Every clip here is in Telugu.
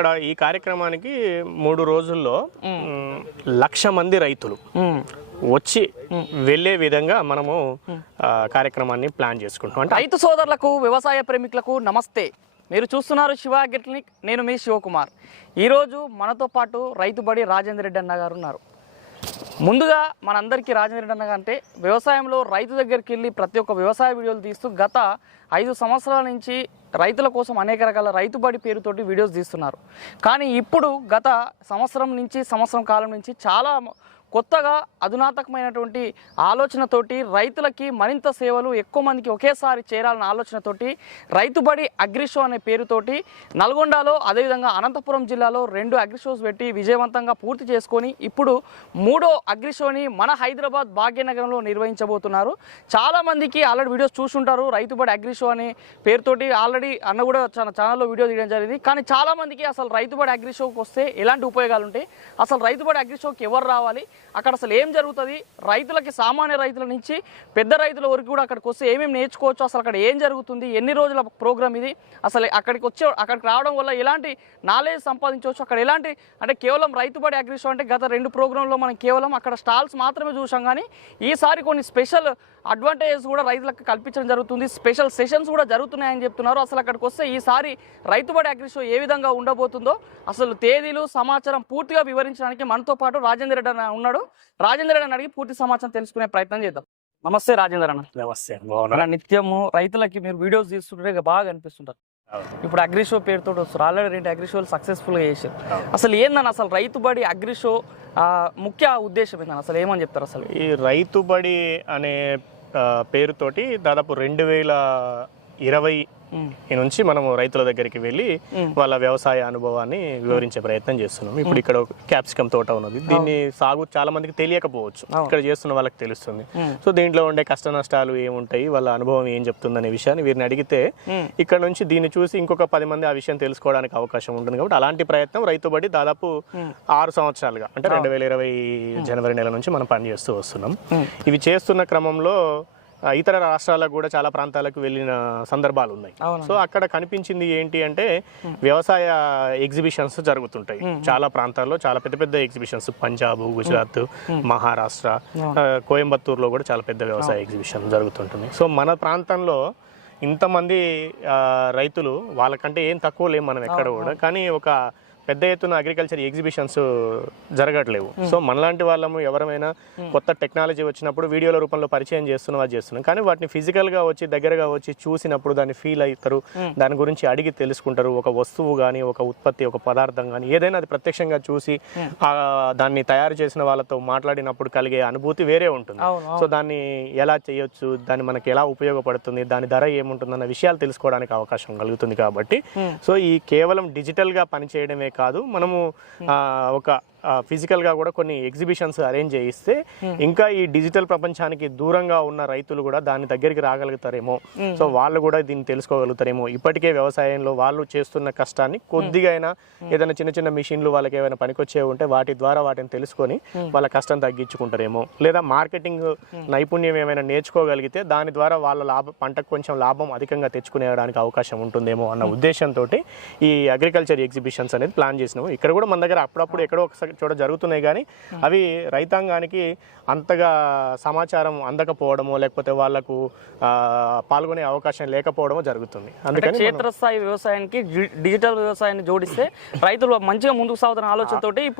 ఇక్కడ ఈ కార్యక్రమానికి 3 రోజుల్లో 1,00,000 మంది రైతులు వచ్చి వెళ్ళే విధంగా మనము కార్యక్రమాన్ని ప్లాన్ చేసుకుంటాం. అంటే రైతు సోదరులకు వ్యవసాయ ప్రేమికులకు నమస్తే. మీరు చూస్తున్నారు శివ అగ్రిక్లినిక్. నేను మీ శివకుమార్. ఈరోజు మనతో పాటు రైతు బడి రాజేందర్ రెడ్డి అన్న గారు ఉన్నారు. ముందుగా మనందరికీ రాజేందర్ రెడ్డి అన్న అంటే వ్యవసాయంలో రైతు దగ్గరికి వెళ్ళి ప్రతి ఒక్క వ్యవసాయ వీడియోలు తీస్తూ గత 5 సంవత్సరాల నుంచి రైతుల కోసం అనేక రకాల రైతుబడి పేరుతోటి వీడియోస్ తీస్తున్నారు. కానీ ఇప్పుడు గత సంవత్సరం కాలం నుంచి చాలా కొత్తగా అధునాతకమైనటువంటి ఆలోచనతోటి రైతులకి మరింత సేవలు ఎక్కువ మందికి ఒకేసారి చేరాలన్న ఆలోచనతోటి రైతుబడి అగ్రిషో అనే పేరుతోటి నల్గొండలో అదేవిధంగా అనంతపురం జిల్లాలో 2 అగ్రిషోస్ పెట్టి విజయవంతంగా పూర్తి చేసుకొని ఇప్పుడు 3వ అగ్రిషోని మన హైదరాబాద్ భాగ్యనగరంలో నిర్వహించబోతున్నారు. చాలామందికి ఆల్రెడీ వీడియోస్ చూసుంటారు. రైతుబడి అగ్రిషో అనే పేరుతోటి ఆల్రెడీ అన్న కూడా చాలా ఛానల్లో వీడియో తీయడం జరిగింది. కానీ చాలామందికి అసలు రైతుబడి అగ్రిషోకి వస్తే ఎలాంటి ఉపయోగాలు ఉంటాయి, అసలు రైతుబడి అగ్రిషోకి ఎవరు రావాలి, అక్కడ అసలు ఏం జరుగుతుంది, రైతులకి సామాన్య రైతుల నుంచి పెద్ద రైతుల వరకు కూడా అక్కడికి వస్తే ఏమేమి నేర్చుకోవచ్చు, అసలు అక్కడ ఏం జరుగుతుంది, ఎన్ని రోజుల ప్రోగ్రామ్ ఇది, అసలు అక్కడికి రావడం వల్ల ఎలాంటి నాలెడ్జ్ సంపాదించవచ్చు, అక్కడ ఎలాంటి అంటే కేవలం రైతుబడి అగ్రిషో అంటే గత 2 ప్రోగ్రాంలో మనం కేవలం అక్కడ స్టాల్స్ మాత్రమే చూసాం. కానీ ఈసారి కొన్ని స్పెషల్ అడ్వాంటేజెస్ కూడా రైతులకు కల్పించడం జరుగుతుంది. స్పెషల్ సెషన్స్ కూడా జరుగుతున్నాయని చెప్తున్నారు. అసలు అక్కడికి వస్తే ఈసారి రైతుబడి అగ్రిషో ఏ విధంగా ఉండబోతుందో అసలు తేదీలు సమాచారం పూర్తిగా వివరించడానికి మనతో పాటు రాజేందర్ రెడ్డి అన్న ఉన్నాడు. రాజేందర్ రెడ్డి అడిగి పూర్తి సమాచారం తెలుసుకునే ప్రయత్నం చేద్దాం. నమస్తే రాజేందర్ అన్న. నమస్తే. నిత్యము రైతులకి మీరు వీడియోస్ తీస్తుంటే బాగా అనిపిస్తుంటారు. ఇప్పుడు అగ్రిషో పేరుతో వస్తారు. ఆల్రెడీ 2 అగ్రిషోలు సక్సెస్ఫుల్గా చేశారు. అసలు ఏందన్న అసలు రైతుబడి అగ్రిషో ముఖ్య ఉద్దేశం ఏందని అసలు ఏమని చెప్తారు? అసలు ఈ రైతుబడి అనే పేరుతోటి దాదాపు 2020 నుంచి మనము రైతుల దగ్గరికి వెళ్ళి వాళ్ళ వ్యవసాయ అనుభవాన్ని వివరించే ప్రయత్నం చేస్తున్నాం. ఇప్పుడు ఇక్కడ క్యాప్సికమ్ తోట ఉన్నది. దీన్ని సాగు చాలా మందికి తెలియకపోవచ్చు, ఇక్కడ చేస్తున్న వాళ్ళకి తెలుస్తుంది. సో దీంట్లో ఉండే కష్ట నష్టాలు ఏముంటాయి, వాళ్ళ అనుభవం ఏం చెప్తుంది అనే విషయాన్ని వీరిని అడిగితే ఇక్కడ నుంచి దీన్ని చూసి ఇంకొక 10 మంది ఆ విషయం తెలుసుకోవడానికి అవకాశం ఉంటుంది. కాబట్టి అలాంటి ప్రయత్నం రైతుబడి దాదాపు 6 సంవత్సరాలుగా అంటే 2020 జనవరి నెల నుంచి మనం పనిచేస్తూ వస్తున్నాం. ఇవి చేస్తున్న క్రమంలో ఇతర రాష్ట్రాలకు కూడా చాలా ప్రాంతాలకు వెళ్ళిన సందర్భాలు ఉన్నాయి. సో అక్కడ కనిపించింది ఏంటి అంటే వ్యవసాయ ఎగ్జిబిషన్స్ జరుగుతుంటాయి చాలా ప్రాంతాల్లో. చాలా పెద్ద పెద్ద ఎగ్జిబిషన్స్ పంజాబ్, గుజరాత్, మహారాష్ట్ర, కోయంబత్తూరులో కూడా చాలా పెద్ద వ్యవసాయ ఎగ్జిబిషన్ జరుగుతుంటుంది. సో మన ప్రాంతంలో ఇంతమంది రైతులు వాళ్ళకంటే ఏం తక్కువ లేము మనం ఎక్కడ కూడా. కానీ ఒక పెద్ద ఎత్తున అగ్రికల్చర్ ఎగ్జిబిషన్స్ జరగట్లేవు. సో మనలాంటి వాళ్ళము ఎవరైనా కొత్త టెక్నాలజీ వచ్చినప్పుడు వీడియోల రూపంలో పరిచయం చేస్తున్నాం. కానీ వాటిని ఫిజికల్గా వచ్చి దగ్గరగా వచ్చి చూసినప్పుడు దాన్ని ఫీల్ అవుతారు, దాని గురించి అడిగి తెలుసుకుంటారు. ఒక వస్తువు కానీ, ఒక ఉత్పత్తి, ఒక పదార్థం కానీ ఏదైనా అది ప్రత్యక్షంగా చూసి దాన్ని తయారు చేసిన వాళ్ళతో మాట్లాడినప్పుడు కలిగే అనుభూతి వేరే ఉంటుంది. సో దాన్ని ఎలా చేయొచ్చు, దాన్ని మనకి ఎలా ఉపయోగపడుతుంది, దాని ధర ఏముంటుంది అన్న విషయాలు తెలుసుకోవడానికి అవకాశం కలుగుతుంది. కాబట్టి సో ఈ కేవలం డిజిటల్గా పనిచేయడమే కాదు, మనము ఒక ఫిజికల్గా కూడా కొన్ని ఎగ్జిబిషన్స్ అరేంజ్ చేయిస్తే ఇంకా ఈ డిజిటల్ ప్రపంచానికి దూరంగా ఉన్న రైతులు కూడా దాని దగ్గరికి రాగలుగుతారేమో, సో వాళ్ళు కూడా దీన్ని తెలుసుకోగలుగుతారేమో. ఇప్పటికే వ్యవసాయంలో వాళ్ళు చేస్తున్న కష్టాన్ని కొద్దిగా అయినా ఏదైనా చిన్న చిన్న మిషన్లు వాళ్ళకి ఏమైనా పనికొచ్చే ఉంటే వాటి ద్వారా వాటిని తెలుసుకొని వాళ్ళ కష్టం తగ్గించుకుంటారేమో, లేదా మార్కెటింగ్ నైపుణ్యం ఏమైనా నేర్చుకోగలిగితే దాని ద్వారా వాళ్ళ పంటకు కొంచెం లాభం అధికంగా తెచ్చుకునేడానికి అవకాశం ఉంటుందేమో అన్న ఉద్దేశంతో ఈ అగ్రికల్చర్ ఎగ్జిబిషన్స్ అనేది ప్లాన్ చేసినాము. ఇక్కడ కూడా మన దగ్గర అప్పుడప్పుడు ఎక్కడో ఒకసారి చోట జరుగుతున్నాయి. కానీ అవి రైతాంగానికి అంతగా సమాచారం అందకపోవడమో లేకపోతే వాళ్లకు పాల్గొనే అవకాశం లేకపోవడమో జరుగుతుంది. అందుకని క్షేత్రస్థాయి వ్యవసాయానికి డిజిటల్ వ్యవసాయాన్ని జోడిస్తే రైతులు మంచిగా ముందుకు సాగుతున్న ఆలోచనతో ఈ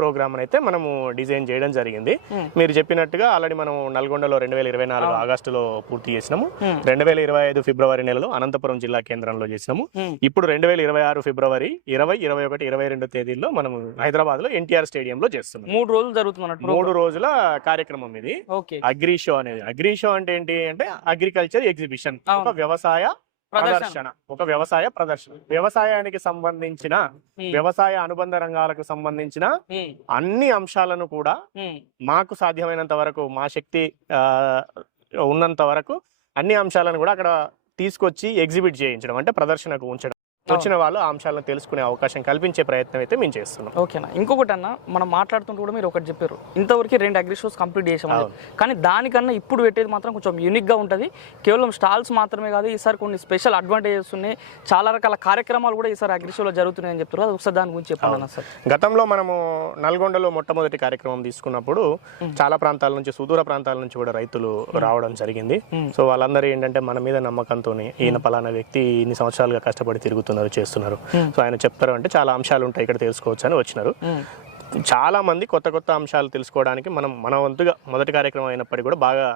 ప్రోగ్రామ్ అయితే మనము డిజైన్ చేయడం జరిగింది. మీరు చెప్పినట్టుగా ఆల్రెడీ మనం నల్గొండలో 2024 ఆగస్టులో పూర్తి చేసినాము. 2025 ఫిబ్రవరి నెలలో అనంతపురం జిల్లా కేంద్రంలో చేసినాము. ఇప్పుడు 2026 ఫిబ్రవరి 20, 21, 22 తేదీల్లో మనం హైదరాబాద్ లో ఎన్టీఆర్ స్టేడియం లో చేస్తున్నాం. 3 రోజులు జరుగుతున్నట్టు 3 రోజుల కార్యక్రమం ఇది. అగ్రిషో అనేది, అగ్రిషో అంటే ఏంటి అంటే అగ్రికల్చర్ ఎగ్జిబిషన్, ఒక వ్యవసాయ ప్రదర్శన, వ్యవసాయానికి సంబంధించిన వ్యవసాయ అనుబంధ రంగాలకు సంబంధించిన అన్ని అంశాలను కూడా మాకు సాధ్యమైనంత వరకు, మా శక్తి ఉన్నంత వరకు అన్ని అంశాలను కూడా అక్కడ తీసుకొచ్చి ఎగ్జిబిట్ చేయించడం, అంటే ప్రదర్శనకు ఉంచడం. వచ్చిన వాళ్ళు ఆ అంశాలను తెలుసుకునే అవకాశం కల్పించే ప్రయత్నం అయితే మేము చేస్తున్నాం. ఓకేనా. ఇంకొకటి అన్న, మనం మాట్లాడుతుంటే కూడా మీరు ఒకటి చెప్పారు, ఇంతవరకు 2 అగ్రి షోస్ కంప్లీట్ చేసాం, కానీ దానికన్నా ఇప్పుడు పెట్టేది మాత్రం కొంచెం యూనిక్గా ఉంటుంది. కేవలం స్టాల్స్ మాత్రమే కాదు, ఈసారి కొన్ని స్పెషల్ అడ్వాంటేజెస్ ఉన్నాయి, చాలా రకాల కార్యక్రమాలు కూడా ఈసారి అగ్రి షోలో జరుగుతున్నాయని చెప్తారు. అది ఒకసారి దాని గురించి చెప్పండి సార్. గతంలో మనము నల్గొండలో మొట్టమొదటి కార్యక్రమం తీసుకున్నప్పుడు చాలా ప్రాంతాల నుంచి, సుదూర ప్రాంతాల నుంచి కూడా రైతులు రావడం జరిగింది. సో వాళ్ళందరూ ఏంటంటే మన మీద నమ్మకంతో ఈయన పలానా వ్యక్తి ఇన్ని సంవత్సరాలుగా కష్టపడి తిరుగుతున్నారు, చేస్తున్నారు, సో ఆయన చెప్తారు అంటే చాలా అంశాలు ఉంటాయి ఇక్కడ తెలుసుకోవచ్చు అని వచ్చినారు. చాలా మంది కొత్త కొత్త అంశాలు తెలుసుకోవడానికి మన వంతుగా మొదటి కార్యక్రమం అయినప్పటికీ కూడా బాగా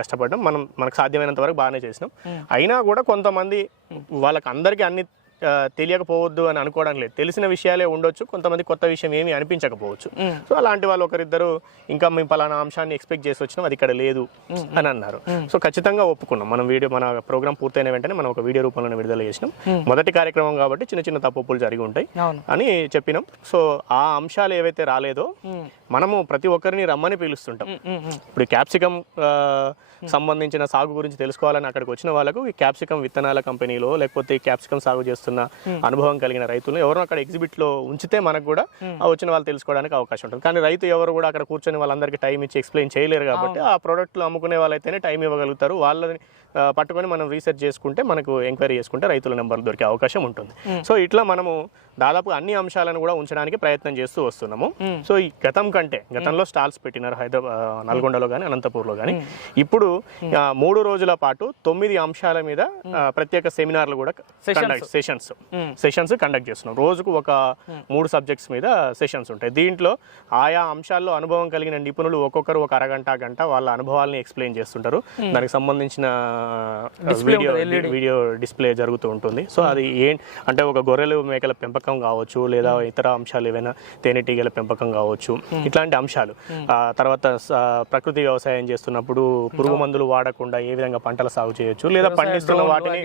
కష్టపడ్డాం. మనకు సాధ్యమైనంత వరకు బాగానే చేసినాం. అయినా కూడా కొంతమంది వాళ్ళకి అందరికీ అన్ని తెలియకపోవద్దు అని అనుకోవడానికి లేదు, తెలిసిన విషయాలే ఉండొచ్చు, కొంతమంది కొత్త విషయం ఏమీ అనిపించకపోవచ్చు. సో అలాంటి వాళ్ళు ఒకరిద్దరు ఇంకా మేము పలానా అంశాన్ని ఎక్స్పెక్ట్ చేసి వచ్చినాం, అది ఇక్కడ లేదు అని అన్నారు. సో ఖచ్చితంగా ఒప్పుకున్నాం. మన ప్రోగ్రామ్ పూర్తయిన వెంటనే మనం ఒక వీడియో రూపంలో విడుదల చేసినాం. మొదటి కార్యక్రమం కాబట్టి చిన్న చిన్న తప్పులు జరిగి ఉంటాయి అని చెప్పినాం. సో ఆ అంశాలు ఏవైతే రాలేదో మనము ప్రతి ఒక్కరిని రమ్మని పిలుస్తుంటాం. ఇప్పుడు క్యాప్సికం సంబంధించిన సాగు గురించి తెలుసుకోవాలని అక్కడికి వచ్చిన వాళ్ళకు ఈ క్యాప్సికం విత్తనాల కంపెనీలో లేకపోతే క్యాప్సికం సాగు చేస్తున్న అనుభవం కలిగిన రైతులను ఎవరు అక్కడ ఎగ్జిబిట్ లో ఉంచితే మనకు కూడా వచ్చిన వాళ్ళు తెలుసుకోవడానికి అవకాశం ఉంటుంది. కానీ రైతు ఎవరు కూడా అక్కడ కూర్చొని వాళ్ళందరికీ టైం ఇచ్చి ఎక్స్ప్లెయిన్ చేయలేరు కాబట్టి ఆ ప్రోడక్ట్లు అమ్ముకునే వాళ్ళైతేనే టైం ఇవ్వగలుగుతారు. వాళ్ళని పట్టుకొని మనం రీసెర్చ్ చేసుకుంటే, మనకు ఎంక్వైరీ చేసుకుంటే రైతుల నెంబర్లు దొరికే అవకాశం ఉంటుంది. సో ఇట్లా మనము దాదాపు అన్ని అంశాలను కూడా ఉంచడానికి ప్రయత్నం చేస్తూ వస్తున్నాము. సో ఈ గతంలో స్టాల్స్ పెట్టినారు నల్గొండలో కానీ అనంతపూర్లో కానీ. ఇప్పుడు 3 రోజుల పాటు 9 అంశాల మీద ప్రత్యేక సెమినార్లు కూడా సెషన్స్ కండక్ట్ చేస్తున్నాం. రోజుకు ఒక 3 సబ్జెక్ట్స్ మీద సెషన్స్ ఉంటాయి. దీంట్లో ఆయా అంశాల్లో అనుభవం కలిగిన నిపుణులు ఒక్కొక్కరు ఒక గంట వాళ్ళ అనుభవాలని ఎక్స్ప్లెయిన్ చేస్తుంటారు. దానికి సంబంధించిన వీడియో డిస్ప్లే జరుగుతూ ఉంటుంది. సో అది అంటే ఒక గొర్రెలు మేకల పెంపకం కావచ్చు, లేదా ఇతర అంశాలు ఏవైనా తేనెటీగల పెంపకం కావచ్చు, ఇట్లాంటి అంశాలు. తర్వాత ప్రకృతి వ్యవసాయం చేస్తున్నప్పుడు పురుగు మందులు వాడకుండా ఏ విధంగా పంటల సాగు చేయొచ్చు, లేదా పండిస్తున్న వాటిని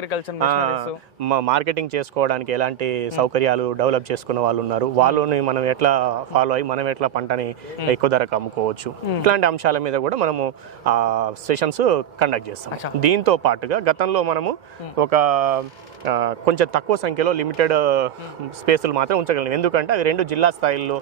మార్కెటింగ్ చేసుకోవడానికి ఎలాంటి సౌకర్యాలు డెవలప్ చేసుకున్న వాళ్ళు ఉన్నారు, వాళ్ళని మనం ఎట్లా ఫాలో అయ్యి మనం ఎట్లా పంటని ఎక్కువ ధరకు అమ్ముకోవచ్చు, ఇట్లాంటి అంశాల మీద కూడా మనము సెషన్స్ కండక్ట్ చేస్తాం. దీంతో పాటుగా గతంలో మనము ఒక కొంచెం తక్కువ సంఖ్యలో లిమిటెడ్ స్పేసులు మాత్రం ఉంచగలం. ఎందుకంటే అవి 2 జిల్లా స్థాయిల్లో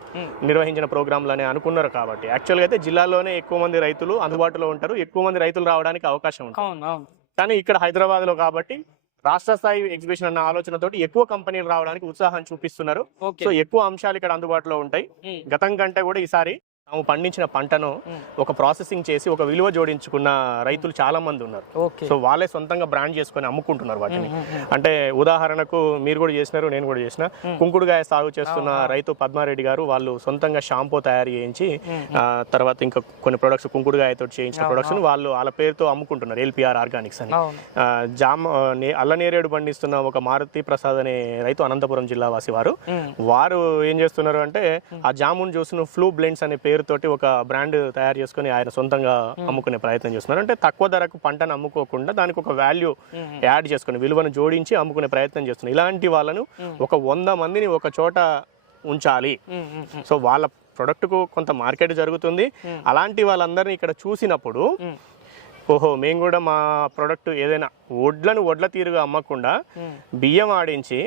నిర్వహించిన ప్రోగ్రాంలు అని అనుకున్నారు కాబట్టి. యాక్చువల్గా అయితే జిల్లాలోనే ఎక్కువ మంది రైతులు అందుబాటులో ఉంటారు, ఎక్కువ మంది రైతులు రావడానికి అవకాశం ఉంటుంది. కానీ ఇక్కడ హైదరాబాద్లో కాబట్టి రాష్ట్ర స్థాయి ఎగ్జిబిషన్ అన్న ఆలోచనతోటి ఎక్కువ కంపెనీలు రావడానికి ఉత్సాహం చూపిస్తున్నారు. సో ఎక్కువ అంశాలు ఇక్కడ అందుబాటులో ఉంటాయి. గతం కంటే కూడా ఈసారి తాము పండించిన పంటను ఒక ప్రాసెసింగ్ చేసి ఒక విలువ జోడించుకున్న రైతులు చాలా మంది ఉన్నారు. సో వాళ్ళే సొంతంగా బ్రాండ్ చేసుకొని అమ్ముకుంటున్నారు వాటిని. అంటే ఉదాహరణకు మీరు కూడా చేసినారు, నేను కూడా చేసిన కుంకుడుగాయ సాగు చేస్తున్న రైతు పద్మారెడ్డి గారు, వాళ్ళు సొంతంగా షాంపూ తయారు చేయించి తర్వాత ఇంకా కొన్ని ప్రొడక్ట్స్ కుంకుడుగాయతో చేయించిన ప్రొడక్ట్స్ వాళ్ళు వాళ్ళ పేరుతో అమ్ముకుంటున్నారు, LPR ఆర్గానిక్స్ అని. అల్లనేరేడు పండిస్తున్న ఒక మారుతి ప్రసాద్ అనే రైతు అనంతపురం జిల్లా వాసి వారు ఏం చేస్తున్నారు అంటే ఆ జామున్ జ్యూస్ ను ఫ్లూ బ్లెండ్స్ అనే పేరుతోటి ఒక బ్రాండ్ తయారు చేసుకుని ఆయన సొంతంగా అమ్ముకునే ప్రయత్నం చేస్తున్నారు. అంటే తక్కువ ధరకు పంటను అమ్ముకోకుండా దానికి ఒక వాల్యూ యాడ్ చేసుకుని విలువను జోడించి అమ్ముకునే ప్రయత్నం చేస్తున్నారు. ఇలాంటి వాళ్ళను ఒక 100 మందిని ఒక చోట ఉంచాలి. సో వాళ్ళ ప్రొడక్ట్కు కొంత మార్కెట్ జరుగుతుంది. అలాంటి వాళ్ళందరినీ ఇక్కడ చూసినప్పుడు ఓహో మేము కూడా మా ప్రొడక్ట్ ఏదైనా వడ్ల తీరుగా అమ్మకుండా బియ్యం ఆడించి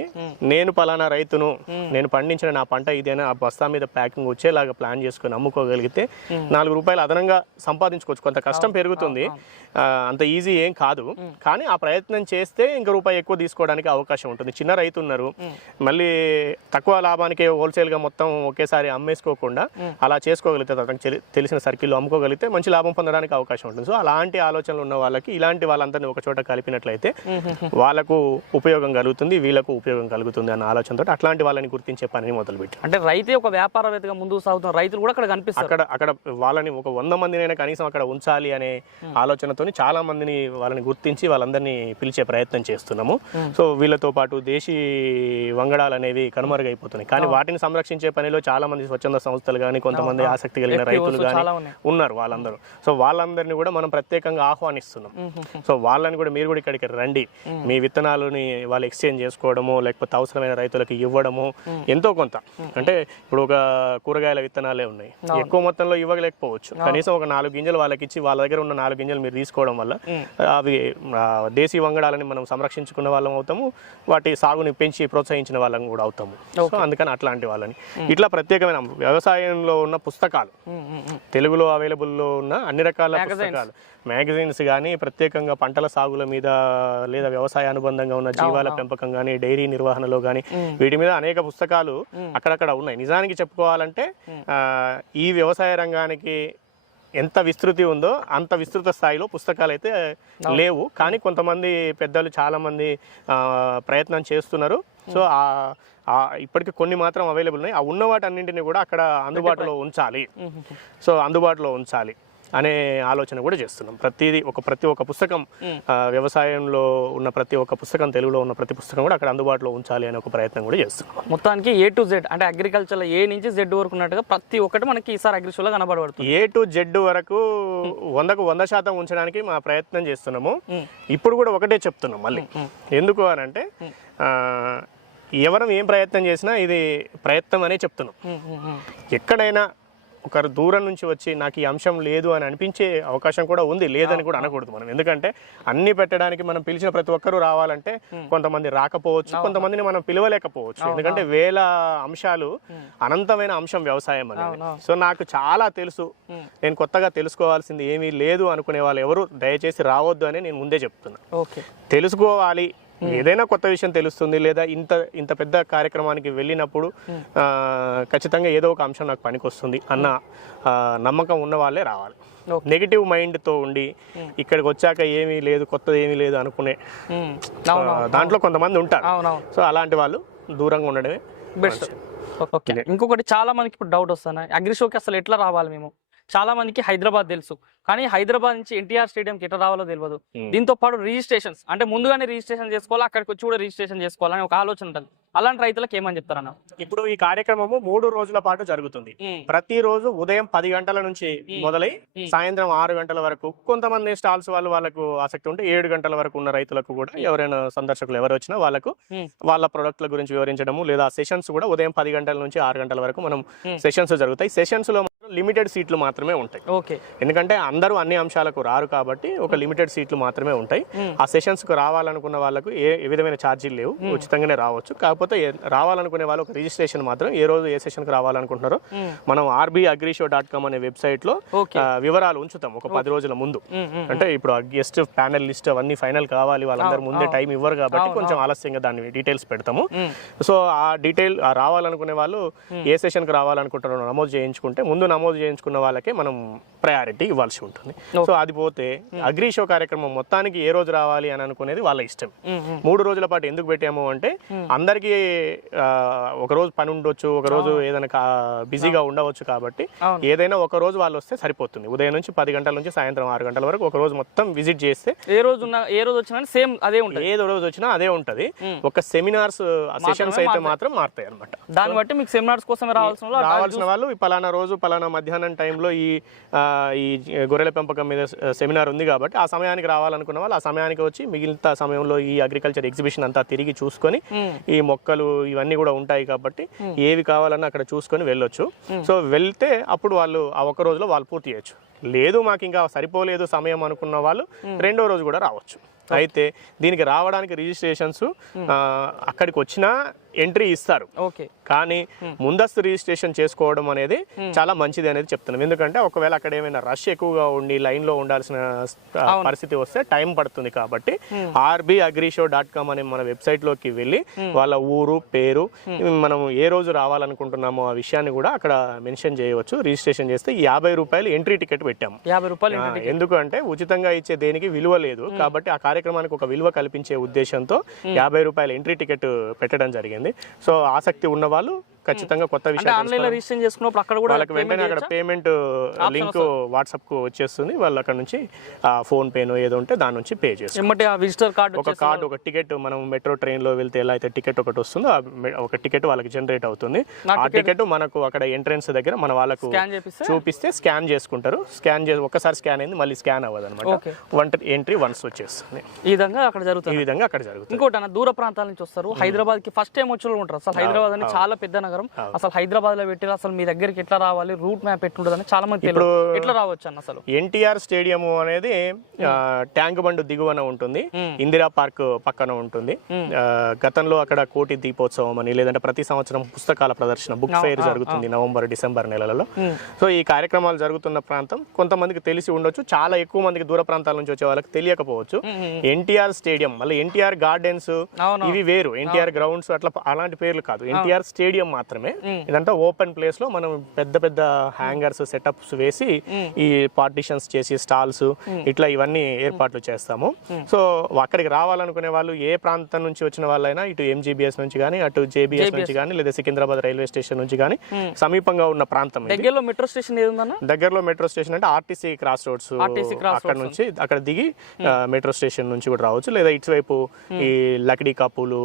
నేను పలానా రైతును, నేను పండించిన నా పంట ఇదేనా ఆ బస్తా మీద ప్యాకింగ్ వచ్చేలాగా ప్లాన్ చేసుకుని అమ్ముకోగలిగితే 4 రూపాయలు అదనంగా సంపాదించుకోవచ్చు. కొంత కష్టం పెరుగుతుంది, అంత ఈజీ ఏం కాదు, కానీ ఆ ప్రయత్నం చేస్తే ఇంక రూపాయి ఎక్కువ తీసుకోవడానికి అవకాశం ఉంటుంది. చిన్న రైతు ఉన్నారు, మళ్ళీ తక్కువ లాభానికి హోల్సేల్గా మొత్తం ఒకేసారి అమ్మేసుకోకుండా అలా చేసుకోగలిగితే, అతనికి తెలిసిన సర్కిల్లో అమ్ముకోగలిగితే మంచి లాభం పొందడానికి అవకాశం ఉంటుంది. సో అలాంటి ఆలోచనలు ఉన్న వాళ్ళకి ఇలాంటి వాళ్ళందరినీ ఒక చోట కలిపినట్లయితే వాళ్ళకు ఉపయోగం కలుగుతుంది, వీళ్ళకు ఉపయోగం కలుగుతుంది అన్న ఆలోచనతో అట్లాంటి వాళ్ళని గుర్తించే పనిని మొదలుపెట్టి, అంటే రైతే ఒక వ్యాపారవేత్తగా ముందుకు సాగుతున్న రైతులు కూడా అక్కడ కనిపిస్తారు. అక్కడ వాళ్ళని ఒక 100 మందినైనా కనీసం అక్కడ ఉంచాలి అనే ఆలోచనతో చాలా మందిని వాళ్ళని గుర్తించి వాళ్ళందరినీ పిలిచే ప్రయత్నం చేస్తున్నాము. సో వీళ్ళతో పాటు దేశీ వంగడాలు అనేవి కనుమరుగైపోతున్నాయి. కానీ వాటిని సంరక్షించే పనిలో చాలా మంది స్వచ్ఛంద సంస్థలు కానీ కొంతమంది ఆసక్తి కలిగిన రైతులు కానీ ఉన్నారు వాళ్ళందరూ. సో వాళ్ళందరినీ కూడా మనం ప్రత్యేకంగా ఆహ్వానిస్తున్నాం. సో వాళ్ళని కూడా మీరు కూడా కూడా ఇక్కడికి రండి, మీ విత్తనాలని వాళ్ళు ఎక్స్చేంజ్ చేసుకోవడము లేకపోతే అవసరమైన రైతులకు ఇవ్వడము ఎంతో కొంత. అంటే ఇప్పుడు ఒక కూరగాయల విత్తనాలే ఉన్నాయి, ఎక్కువ మొత్తంలో ఇవ్వలేకపోవచ్చు, కనీసం ఒక 4 గింజలు వాళ్ళకి ఇచ్చి వాళ్ళ దగ్గర ఉన్న 4 గింజలు మీరు తీసుకోవడం వల్ల అవి దేశీ వంగడాలని మనం సంరక్షించుకున్న వాళ్ళం అవుతాము, వాటి సాగుని పెంచి ప్రోత్సహించిన వాళ్ళం కూడా అవుతాము. సో అందుకని అట్లాంటి వాళ్ళని ఇట్లా ప్రత్యేకమైన వ్యవసాయంలో ఉన్న పుస్తకాలు, తెలుగులో అవైలబుల్లో ఉన్న అన్ని రకాల పుస్తకాలు, మ్యాగజైన్స్ కానీ, ప్రత్యేకంగా పంటల సాగుల మీద లేదా వ్యవసాయ అనుబంధంగా ఉన్న జీవాల పెంపకం కానీ, డైరీ నిర్వహణలో కానీ, వీటి మీద అనేక పుస్తకాలు అక్కడక్కడ ఉన్నాయి. నిజానికి చెప్పుకోవాలంటే ఈ వ్యవసాయ రంగానికి ఎంత విస్తృతి ఉందో అంత విస్తృత స్థాయిలో పుస్తకాలు అయితే లేవు. కానీ కొంతమంది పెద్దలు చాలా మంది ప్రయత్నం చేస్తున్నారు. సో ఇప్పటికి కొన్ని మాత్రం అవైలబుల్ ఉన్నాయి. ఆ ఉన్న వాటన్నింటినీ కూడా అక్కడ అందుబాటులో ఉంచాలి, సో అందుబాటులో ఉంచాలి అనే ఆలోచన కూడా చేస్తున్నాం. ప్రతి ఒక్క పుస్తకం, వ్యవసాయంలో ఉన్న ప్రతి ఒక్క పుస్తకం, తెలుగులో ఉన్న ప్రతి పుస్తకం కూడా అక్కడ అందుబాటులో ఉంచాలి అనే ఒక ప్రయత్నం కూడా చేస్తున్నాం. మొత్తానికి A to Z అంటే అగ్రికల్చర్లో A నుంచి Z వరకు ఉన్నట్టుగా ప్రతి ఒక్కటి మనకి ఈసారి అగ్రికల్చర్లో కనబడబడుతుంది. A to Z వరకు 100కు 100% ఉంచడానికి మా ప్రయత్నం చేస్తున్నాము. ఇప్పుడు కూడా ఒకటే చెప్తున్నాం మళ్ళీ, ఎందుకు అని అంటే ఎవరం ఏం ప్రయత్నం చేసినా ఇది ప్రయత్నం అనే చెప్తున్నాం. ఎక్కడైనా ఒకరు దూరం నుంచి వచ్చి నాకు ఈ అంశం లేదు అని అనిపించే అవకాశం కూడా ఉంది, లేదని కూడా అనకూడదు మనం. ఎందుకంటే అన్ని పెట్టడానికి మనం పిలిచిన ప్రతి ఒక్కరూ రావాలంటే కొంతమంది రాకపోవచ్చు, కొంతమందిని మనం పిలవలేకపోవచ్చు. ఎందుకంటే వేల అంశాలు, అనంతమైన అంశం వ్యవసాయం అనేది. సో నాకు చాలా తెలుసు, నేను కొత్తగా తెలుసుకోవాల్సింది ఏమీ లేదు అనుకునే వాళ్ళు ఎవరు దయచేసి రావద్దు అని నేను ముందే చెప్తున్నా. తెలుసుకోవాలి, ఏదైనా కొత్త విషయం తెలుస్తుంది, లేదా ఇంత పెద్ద కార్యక్రమానికి వెళ్ళినప్పుడు ఖచ్చితంగా ఏదో ఒక అంశం నాకు పనికొస్తుంది అన్న నమ్మకం ఉన్న వాళ్ళే రావాలి. నెగిటివ్ మైండ్తో ఉండి ఇక్కడికి వచ్చాక ఏమీ లేదు, కొత్తది ఏమీ లేదు అనుకునే దాంట్లో కొంతమంది ఉంటారు. సో అలాంటి వాళ్ళు దూరంగా ఉండడమే బెస్ట్. ఓకే, ఇంకొకటి చాలా మందికి ఇప్పుడు డౌట్ వస్తున్నాయి, అగ్రి షోకి అసలు ఎట్లా రావాలి మేము? చాలా మందికి హైదరాబాద్ తెలుసు, కానీ హైదరాబాద్ నుంచి ఎన్టీఆర్ స్టేడియంకి ఎట్లా రావాలో తెలియదు. దీంతో పాటు రిజిస్ట్రేషన్స్ అంటే ముందుగానే రిజిస్ట్రేషన్ చేసుకోవాలి, అక్కడికి వచ్చి కూడా రిజిస్ట్రేషన్ చేసుకోవాలని ఒక ఆలోచన ఉంటుంది. అలాంటి రైతులకు ఏమని చెప్తారన్న? ఇప్పుడు ఈ కార్యక్రమము 3 రోజుల పాటు జరుగుతుంది. ప్రతిరోజు ఉదయం 10 గంటల నుంచి మొదలై సాయంత్రం 6 గంటల వరకు. కొంతమంది స్టాల్స్ వాళ్ళకు ఆసక్తి ఉంటే 7 గంటల వరకు ఉన్న రైతులకు కూడా, ఎవరైనా సందర్శకులు ఎవరు వచ్చినా వాళ్ళకు వాళ్ళ ప్రొడక్ట్ల గురించి వివరించడము, లేదా సెషన్స్ కూడా ఉదయం 10 గంటల నుంచి 6 గంటల వరకు మనం సెషన్స్ జరుగుతాయి. సెషన్స్ లో లిమిటెడ్ సీట్లు మాత్రమే ఉంటాయి. ఎందుకంటే అందరూ అన్ని అంశాలకు రారు కాబట్టి ఒక లిమిటెడ్ సీట్లు మాత్రమే ఉంటాయి. ఆ సెషన్స్ కు రావాలనుకున్న వాళ్ళకు ఏ విధమైన ఛార్జీలు లేవు, ఉచితంగానే రావచ్చు. కాకపోతే రావాలనుకునే వాళ్ళు ఒక రిజిస్ట్రేషన్ మాత్రం, ఏ రోజు ఏ సెషన్ కు రావాలనుకుంటున్నారో మనం rbagrishow.com అనే వెబ్సైట్ లో వివరాలు ఉంచుతాం ఒక 10 రోజుల ముందు. అంటే ఇప్పుడు గెస్ట్ ప్యానల్ లిస్ట్ అవన్నీ ఫైనల్ కావాలి, వాళ్ళందరూ ముందే టైం ఇవ్వరు కాబట్టి కొంచెం ఆలస్యంగా దాని డీటెయిల్స్ పెడతాము. సో ఆ డీటెయిల్ రావాలనుకునే వాళ్ళు ఏ సెషన్ కు రావాలనుకుంటారో నమోదు చేయించుకుంటే, ముందు నమోదు చేయించుకున్న వాళ్ళకే మనం ప్రయారిటీ ఇవ్వాల్సి ఉంటుంది. సో అది పోతే అగ్రి షో కార్యక్రమం మొత్తానికి ఏ రోజు రావాలి అని అనుకునేది వాళ్ళ ఇష్టం. 3 రోజుల పాటు ఎందుకు పెట్టాము అంటే, అందరికీ ఒక రోజు పని ఉండొచ్చు, ఒక రోజు ఏదైనా బిజీగా ఉండవచ్చు కాబట్టి ఏదైనా ఒక రోజు వాళ్ళు వస్తే సరిపోతుంది. ఉదయం నుంచి 10 గంటల నుంచి సాయంత్రం 6 గంటల వరకు ఒక రోజు మొత్తం విజిట్ చేస్తే ఏ రోజు వచ్చినా సేమ్ అదే ఉంటుంది, ఏ రోజు వచ్చినా అదే ఉంటది. ఒక సెమినార్స్ సెషన్స్ అయితే మాత్రం మారుతాయి అనమాట. దాన్ని బట్టి మీకు సెమినార్స్ కోసం రావాల్సిన వాళ్ళు పలానా రోజు పలానా మధ్యాహ్నం టైంలో ఈ గొర్రెల పెంపకం మీద సెమినార్ ఉంది కాబట్టి ఆ సమయానికి రావాలనుకున్న వాళ్ళు ఆ సమయానికి వచ్చి మిగిలిన సమయంలో ఈ అగ్రికల్చర్ ఎగ్జిబిషన్ అంతా తిరిగి చూసుకొని, ఈ మొక్కలు ఇవన్నీ కూడా ఉంటాయి కాబట్టి ఏవి కావాలన్నా అక్కడ చూసుకొని వెళ్ళొచ్చు. సో వెళ్తే అప్పుడు వాళ్ళు ఆ ఒక్క రోజులో వాళ్ళు పూర్తి చేయొచ్చు. లేదు మాకు ఇంకా సరిపోలేదు సమయం అనుకున్న వాళ్ళు 2వ రోజు కూడా రావచ్చు. అయితే దీనికి రావడానికి రిజిస్ట్రేషన్స్ అక్కడికి వచ్చినా ఎంట్రీ ఇస్తారు, కానీ ముందస్తు రిజిస్ట్రేషన్ చేసుకోవడం అనేది చాలా మంచిది అనేది చెప్తున్నాం. ఎందుకంటే ఒకవేళ అక్కడ ఏమైనా రష్ ఎక్కువగా ఉండి లైన్ లో ఉండాల్సిన పరిస్థితి వస్తే టైం పడుతుంది. కాబట్టి rbagrishow.com అనే మన వెబ్సైట్ లోకి వెళ్ళి వాళ్ళ ఊరు పేరు, మనం ఏ రోజు రావాలనుకుంటున్నామో ఆ విషయాన్ని కూడా అక్కడ మెన్షన్ చేయవచ్చు. రిజిస్ట్రేషన్ చేస్తే 50 రూపాయలు ఎంట్రీ టికెట్ పెట్టాము. 50 రూపాయలు ఎందుకంటే ఉచితంగా ఇచ్చే దేనికి విలువ లేదు కాబట్టి ఆ కార్యక్రమానికి ఒక విలువ కల్పించే ఉద్దేశంతో 50 రూపాయల ఎంట్రీ టికెట్ పెట్టడం జరిగింది. సో ఆసక్తి ఉన్న వాళ్ళు ఖచ్చితంగా కొత్త అంటే విషయాలు ఆన్లైన్ లో రిజిస్ట్రేషన్ చేసుకున్నప్పుడు అక్కడ కూడా వాళ్ళకి వెంటనే అక్కడ పేమెంట్ లింక్ వాట్సాప్ కు వచ్చేస్తుంది. వాళ్ళు అక్కడ నుంచి ఫోన్ పేనో ఏదో ఉంటే దాని నుంచి పే చేస్తారు. ఎమ్మటే ఆ విజిటర్ కార్డు ఒక కార్డు, ఒక టికెట్, మనం మెట్రో ట్రైన్ లో వెళ్తే ఎలా అయితే టికెట్ ఒకటి వస్తుందో ఒక టికెట్ వాళ్ళకి జనరేట్ అవుతుంది. ఆ టికెట్ మనకు అక్కడ ఎంట్రన్స్ దగ్గర మన వాళ్ళకు స్కాన్ చేపిస్తే చూపిస్తే స్కాన్ చేసుకుంటారు. స్కాన్ చేసి ఒక్కసారి స్కాన్ అయింది మళ్ళీ స్కాన్ అవ్వదు అనమాట. ఎంట్రీ వన్స్ వచ్చేస్తుంది. ఈ విధంగా అక్కడ జరుగుతుంది. ఈ విధంగా అక్కడ జరుగుతుంది. ఇంకోటి అన్న, దూర ప్రాంతాల నుంచి వస్తారు, హైదరాబాద్ కి ఫస్ట్ టైం వచ్చి ఉంటారు. అసలు హైదరాబాద్ అని చాలా పెద్ద నగరం, అసలు హైదరాబాద్ లో పెట్టారు, అసలు మీ దగ్గరికి ఎట్లా రావాలి, రూట్ మ్యాప్ ఎట్లుంటుంది అని చాలా మంది తెలియదు. ఎట్లా రావచ్చు అన్న అసలు? ఎన్టీఆర్ స్టేడియం అనేది ట్యాంక్ బండ్ దిగువన ఉంటుంది, ఇందిరా పార్క్ పక్కన ఉంటుంది. గతంలో అక్కడ కోటి దీపోత్సవం అని, లేదంటే ప్రతి సంవత్సరం పుస్తకాల ప్రదర్శన, బుక్ ఫెయిర్ జరుగుతుంది నవంబర్ డిసెంబర్ నెలలలో. సో ఈ కార్యక్రమాలు జరుగుతున్న ప్రాంతం కొంతమందికి తెలిసి ఉండొచ్చు, చాలా ఎక్కువ మందికి దూర ప్రాంతాల నుంచి వచ్చే వాళ్ళకి తెలియకపోవచ్చు. ఎన్టీఆర్ స్టేడియం, మళ్ళీ ఎన్టీఆర్ గార్డెన్స్ ఇవి వేరు, ఎన్టీఆర్ గ్రౌండ్స్ అట్లా అలాంటి పేర్లు కాదు, ఎన్టీఆర్ స్టేడియం మాత్రమే. ఇదంతా ఓపెన్ ప్లేస్ లో మనం పెద్ద పెద్ద హ్యాంగర్స్ సెటప్స్ వేసి ఈ పార్టిషన్స్ చేసి స్టాల్స్ ఇట్లా ఇవన్నీ ఏర్పాట్లు చేస్తాము. సో అక్కడికి రావాలనుకునే వాళ్ళు ఏ ప్రాంతం నుంచి వచ్చిన వాళ్ళైనా, ఇటు ఎంజీబీఎస్ నుంచి కానీ, అటు జేబీఎస్ నుంచి కానీ, లేదా సికింద్రాబాద్ రైల్వే స్టేషన్ నుంచి కానీ, సమీపంగా ఉన్న ప్రాంతం. దగ్గరలో మెట్రో స్టేషన్ ఏది ఉందన్న? దగ్గరలో మెట్రో స్టేషన్ అంటే ఆర్టీసీ క్రాస్ రోడ్స్, అక్కడ నుంచి అక్కడ దిగి మెట్రో స్టేషన్ నుంచి కూడా రావచ్చు. లేదా ఇటువైపు ఈ లక్డీ కాపులు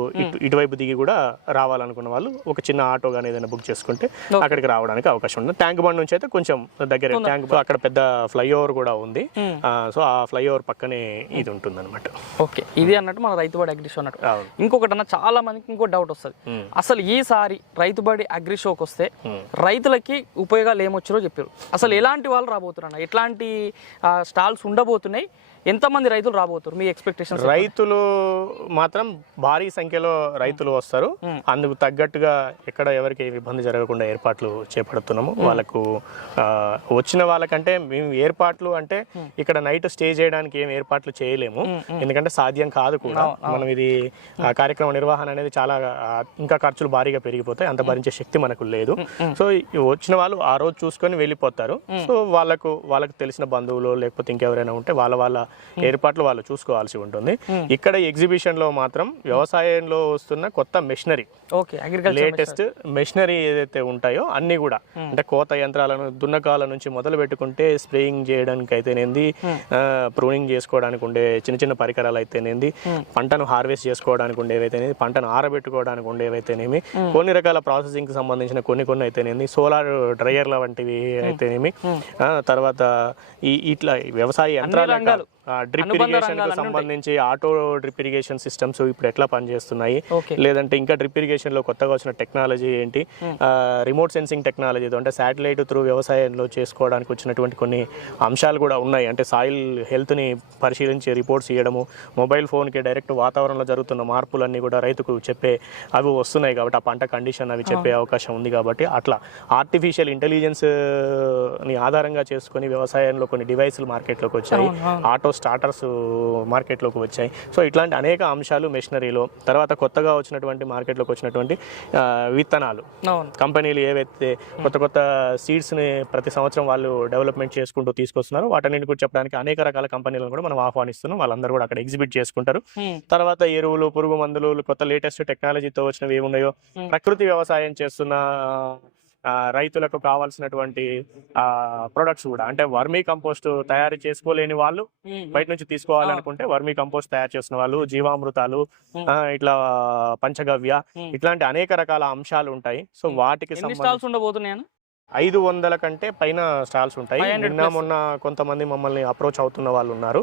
ఇటువైపు దిగి కూడా రావాలనుకున్న వాళ్ళు ఒక చిన్న ఆటో కానీ ఏదైనా బుక్ చేసుకుంటే అక్కడికి రావడానికి అవకాశం ఉంది. ట్యాంక్ బండ్ నుంచి అయితే కొంచెం దగ్గర, ట్యాంక్ అక్కడ పెద్ద ఫ్లైఓవర్ కూడా ఉంది. సో ఆ ఫ్లైఓవర్ పక్కనే ఇది ఉంటుంది అనమాట. ఓకే, ఇది అన్నట్టు మన రైతుబడి అగ్రి షో అన్నట్టు. ఇంకొకటి అన్న, చాలా మందికి ఇంకో డౌట్ వస్తుంది, అసలు ఈసారి రైతుబడి అగ్రి షోకి వస్తే రైతులకి ఉపయోగాలు ఏమొచ్చారో చెప్పారు. అసలు ఎలాంటి వాళ్ళు రాబోతున్నారు, ఎట్లాంటి స్టాల్స్ ఉండబోతున్నాయి, ఎంతమంది రైతులు రాబోతున్నారు, మీ ఎక్స్పెక్టేషన్? రైతులు మాత్రం భారీ సంఖ్యలో రైతులు వస్తారు. అందుకు తగ్గట్టుగా ఎక్కడ ఎవరికి ఇబ్బంది జరగకుండా ఏర్పాట్లు చేపడుతున్నాము. వాళ్ళకు వచ్చిన వాళ్ళకంటే మేము ఏర్పాట్లు అంటే ఇక్కడ నైట్ స్టే చేయడానికి ఏం ఏర్పాట్లు చేయలేము, ఎందుకంటే సాధ్యం కాదు కూడా. మనం ఇది కార్యక్రమ నిర్వహణ అనేది చాలా ఇంకా ఖర్చులు భారీగా పెరిగిపోతాయి, అంత భరించే శక్తి మనకు లేదు. సో వచ్చిన వాళ్ళు ఆ రోజు చూసుకొని వెళ్ళిపోతారు. సో వాళ్ళకు తెలిసిన బంధువులు లేకపోతే ఇంకెవరైనా ఉంటే వాళ్ళ ఏర్పాట్లు వాళ్ళు చూసుకోవాల్సి ఉంటుంది. ఇక్కడ ఎగ్జిబిషన్ లో మాత్రం వ్యవసాయంలో వస్తున్న కొత్త మెషినరీ, లేటెస్ట్ మెషినరీ ఏదైతే ఉంటాయో అన్ని కూడా, అంటే కోత యంత్రాలను, దున్నకాల నుంచి మొదలు పెట్టుకుంటే స్ప్రేయింగ్ చేయడానికి అయితేనేది, ప్రూనింగ్ చేసుకోవడానికి ఉండే చిన్న చిన్న పరికరాలు అయితేనేది, పంటను హార్వెస్ట్ చేసుకోవడానికి ఉండేవైతేనేది, పంటను ఆరబెట్టుకోవడానికి ఉండేవైతేనేమి, కొన్ని రకాల ప్రాసెసింగ్ కి సంబంధించిన కొన్ని అయితేనేది, సోలార్ డ్రైయర్ల వంటివి అయితేనేమి, తర్వాత ఇట్లా వ్యవసాయ యంత్రాలు, డ్రిప్ ఇరిగేషన్ కు సంబంధించి ఆటో డ్రిప్ ఇరిగేషన్ సిస్టమ్స్ ఇప్పుడు ఎట్లా పనిచేస్తున్నాయి, లేదంటే ఇంకా డ్రిప్ ఇరిగేషన్ లో కొత్తగా వచ్చిన టెక్నాలజీ ఏంటి, రిమోట్ సెన్సింగ్ టెక్నాలజీ, అంటే శాటిలైట్ త్రూ వ్యవసాయంలో చేసుకోవడానికి వచ్చినటువంటి కొన్ని అంశాలు కూడా ఉన్నాయి. అంటే సాయిల్ హెల్త్ ని పరిశీలించి రిపోర్ట్స్ ఇవ్వడము, మొబైల్ ఫోన్ కి డైరెక్ట్ వాతావరణంలో జరుగుతున్న మార్పులన్నీ కూడా రైతుకు చెప్పే అవి వస్తున్నాయి కాబట్టి, ఆ పంట కండిషన్ అవి చెప్పే అవకాశం ఉంది కాబట్టి, అట్లా ఆర్టిఫిషియల్ ఇంటెలిజెన్స్ ని ఆధారంగా చేసుకుని వ్యవసాయంలో కొన్ని డివైసులు మార్కెట్లోకి వచ్చాయి, ఆటో స్టార్టర్స్ మార్కెట్లోకి వచ్చాయి. సో ఇట్లాంటి అనేక అంశాలు మెషినరీలో. తర్వాత కొత్తగా వచ్చినటువంటి మార్కెట్లోకి వచ్చినటువంటి విత్తనాలు, కంపెనీలు ఏవైతే కొత్త సీడ్స్ని ప్రతి సంవత్సరం వాళ్ళు డెవలప్మెంట్ చేసుకుంటూ తీసుకొస్తున్నారు, వాటన్నింటి గురించి చెప్పడానికి అనేక రకాల కంపెనీలను కూడా మనం ఆహ్వానిస్తున్నాం. వాళ్ళందరూ కూడా అక్కడ ఎగ్జిబిట్ చేసుకుంటారు. తర్వాత ఎరువులు, పురుగు మందులు, కొత్త లేటెస్ట్ టెక్నాలజీతో వచ్చినవి ఏమున్నాయో, ప్రకృతి వ్యవసాయం చేస్తున్న రైతులకు కావాల్సినటువంటి ప్రొడక్ట్స్ కూడా, అంటే వర్మీ కంపోస్ట్ తయారు చేసుకోలేని వాళ్ళు బయట నుంచి తీసుకోవాలనుకుంటే వర్మీ కంపోస్ట్ తయారు చేసిన వాళ్ళు, జీవామృతాలు, ఇట్లా పంచగవ్య, ఇట్లాంటి అనేక రకాల అంశాలు ఉంటాయి. సో వాటికి ఉండబోతున్నాయి 500 కంటే పైన స్టాల్స్ ఉంటాయి. నిన్న మొన్న కొంతమంది మమ్మల్ని అప్రోచ్ అవుతున్న వాళ్ళు ఉన్నారు,